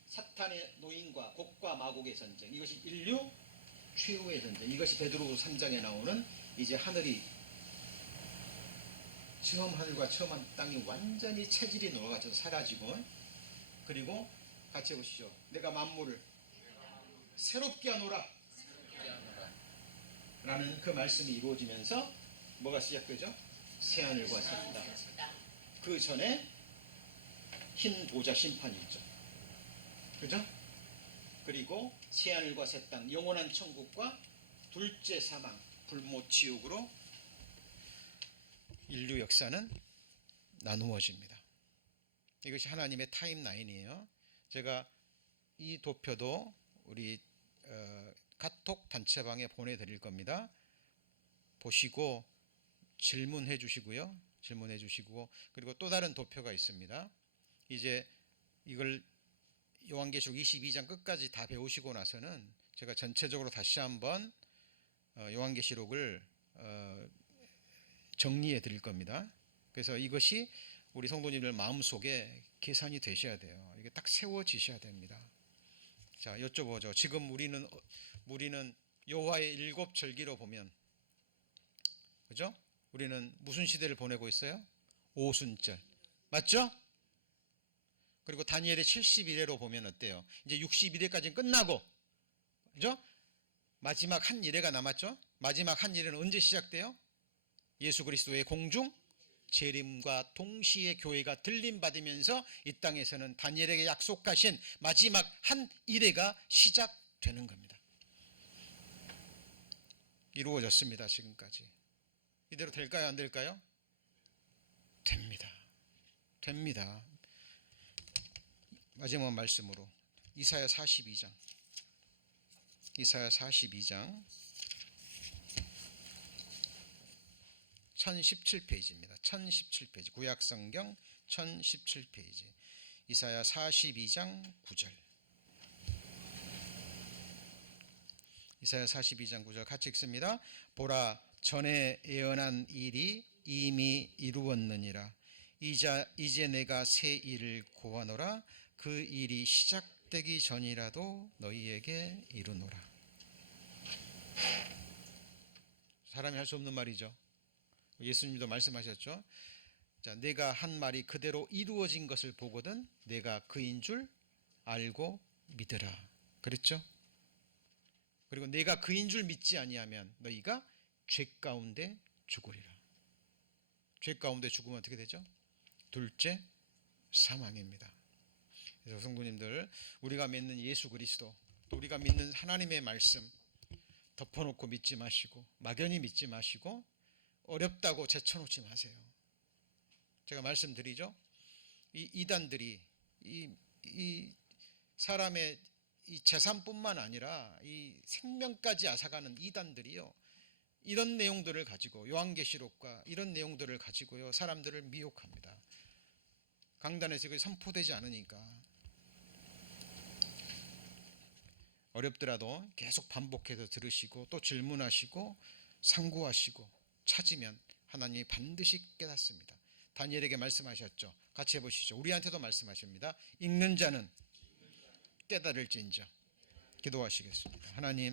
사탄의 노인과 곡과 마곡의 전쟁, 이것이 인류 최후의 전쟁. 이것이 베드로후서 3장에 나오는 이제 하늘이 처음 하늘과 처음 땅이 완전히 체질이 녹아져 사라지고, 그리고 같이 해보시죠. 내가 만물을 새롭게 하노라 라는 그 말씀이 이루어지면서 뭐가 시작되죠? 새하늘과 새 땅. 그 전에 흰 보좌 심판이 있죠. 그죠? 그리고 새하늘과 새 땅, 영원한 천국과 둘째 사망, 불모 지옥으로 인류 역사는 나누어집니다. 이것이 하나님의 타임라인이에요. 제가 이 도표도 우리 카톡 단체방에 보내드릴 겁니다. 보시고 질문해 주시고요. 질문해 주시고, 그리고 또 다른 도표가 있습니다. 이제 이걸 요한계시록 22장 끝까지 다 배우시고 나서는 제가 전체적으로 다시 한번 요한계시록을 정리해 드릴 겁니다. 그래서 이것이 우리 성도님들 마음속에 계산이 되셔야 돼요. 이게 딱 세워지셔야 됩니다. 자, 여쭤보죠. 지금 우리는 여호와의 7절기로 보면, 그죠? 우리는 무슨 시대를 보내고 있어요? 오순절. 맞죠? 그리고 다니엘의 70일에로 보면 어때요? 이제 61회까지는 끝나고, 그죠? 마지막 한 일회가 남았죠? 마지막 한 일회는 언제 시작돼요? 예수 그리스도의 공중 재림과 동시에 교회가 들림받으면서 이 땅에서는 다니엘에게 약속하신 마지막 한 일회가 시작되는 겁니다. 이루어졌습니다. 지금까지. 이대로 될까요? 안 될까요? 됩니다. 됩니다. 마지막 말씀으로 이사야 42장 1017페이지입니다. 1017페이지, 구약성경 1017페이지, 이사야 42장 9절. 이사야 42장 9절 같이 읽습니다. 보라, 전에 예언한 일이 이미 이루었느니라. 이제 내가 새 일을 고하노라. 그 일이 시작되기 전이라도 너희에게 이르노라. 사람이 할 수 없는 말이죠. 예수님도 말씀하셨죠. 자, 내가 한 말이 그대로 이루어진 것을 보거든 내가 그인 줄 알고 믿으라. 그랬죠? 그리고 내가 그인 줄 믿지 아니하면 너희가 죄 가운데 죽으리라. 죄 가운데 죽으면 어떻게 되죠? 둘째 사망입니다. 그래서 성도님들, 우리가 믿는 예수 그리스도, 또 우리가 믿는 하나님의 말씀 덮어놓고 믿지 마시고, 막연히 믿지 마시고, 어렵다고 제쳐놓지 마세요. 제가 말씀드리죠. 이 이단들이 이 사람의 이 재산뿐만 아니라 이 생명까지 앗아가는 이단들이요, 이런 내용들을 가지고, 요한계시록과 이런 내용들을 가지고요, 사람들을 미혹합니다. 강단에서 이게 선포되지 않으니까. 어렵더라도 계속 반복해서 들으시고, 또 질문하시고, 상고하시고 찾으면 하나님이 반드시 깨닫습니다. 다니엘에게 말씀하셨죠. 같이 해보시죠. 우리한테도 말씀하십니다. 읽는 자는 깨달을지인저. 기도하시겠습니다. 하나님,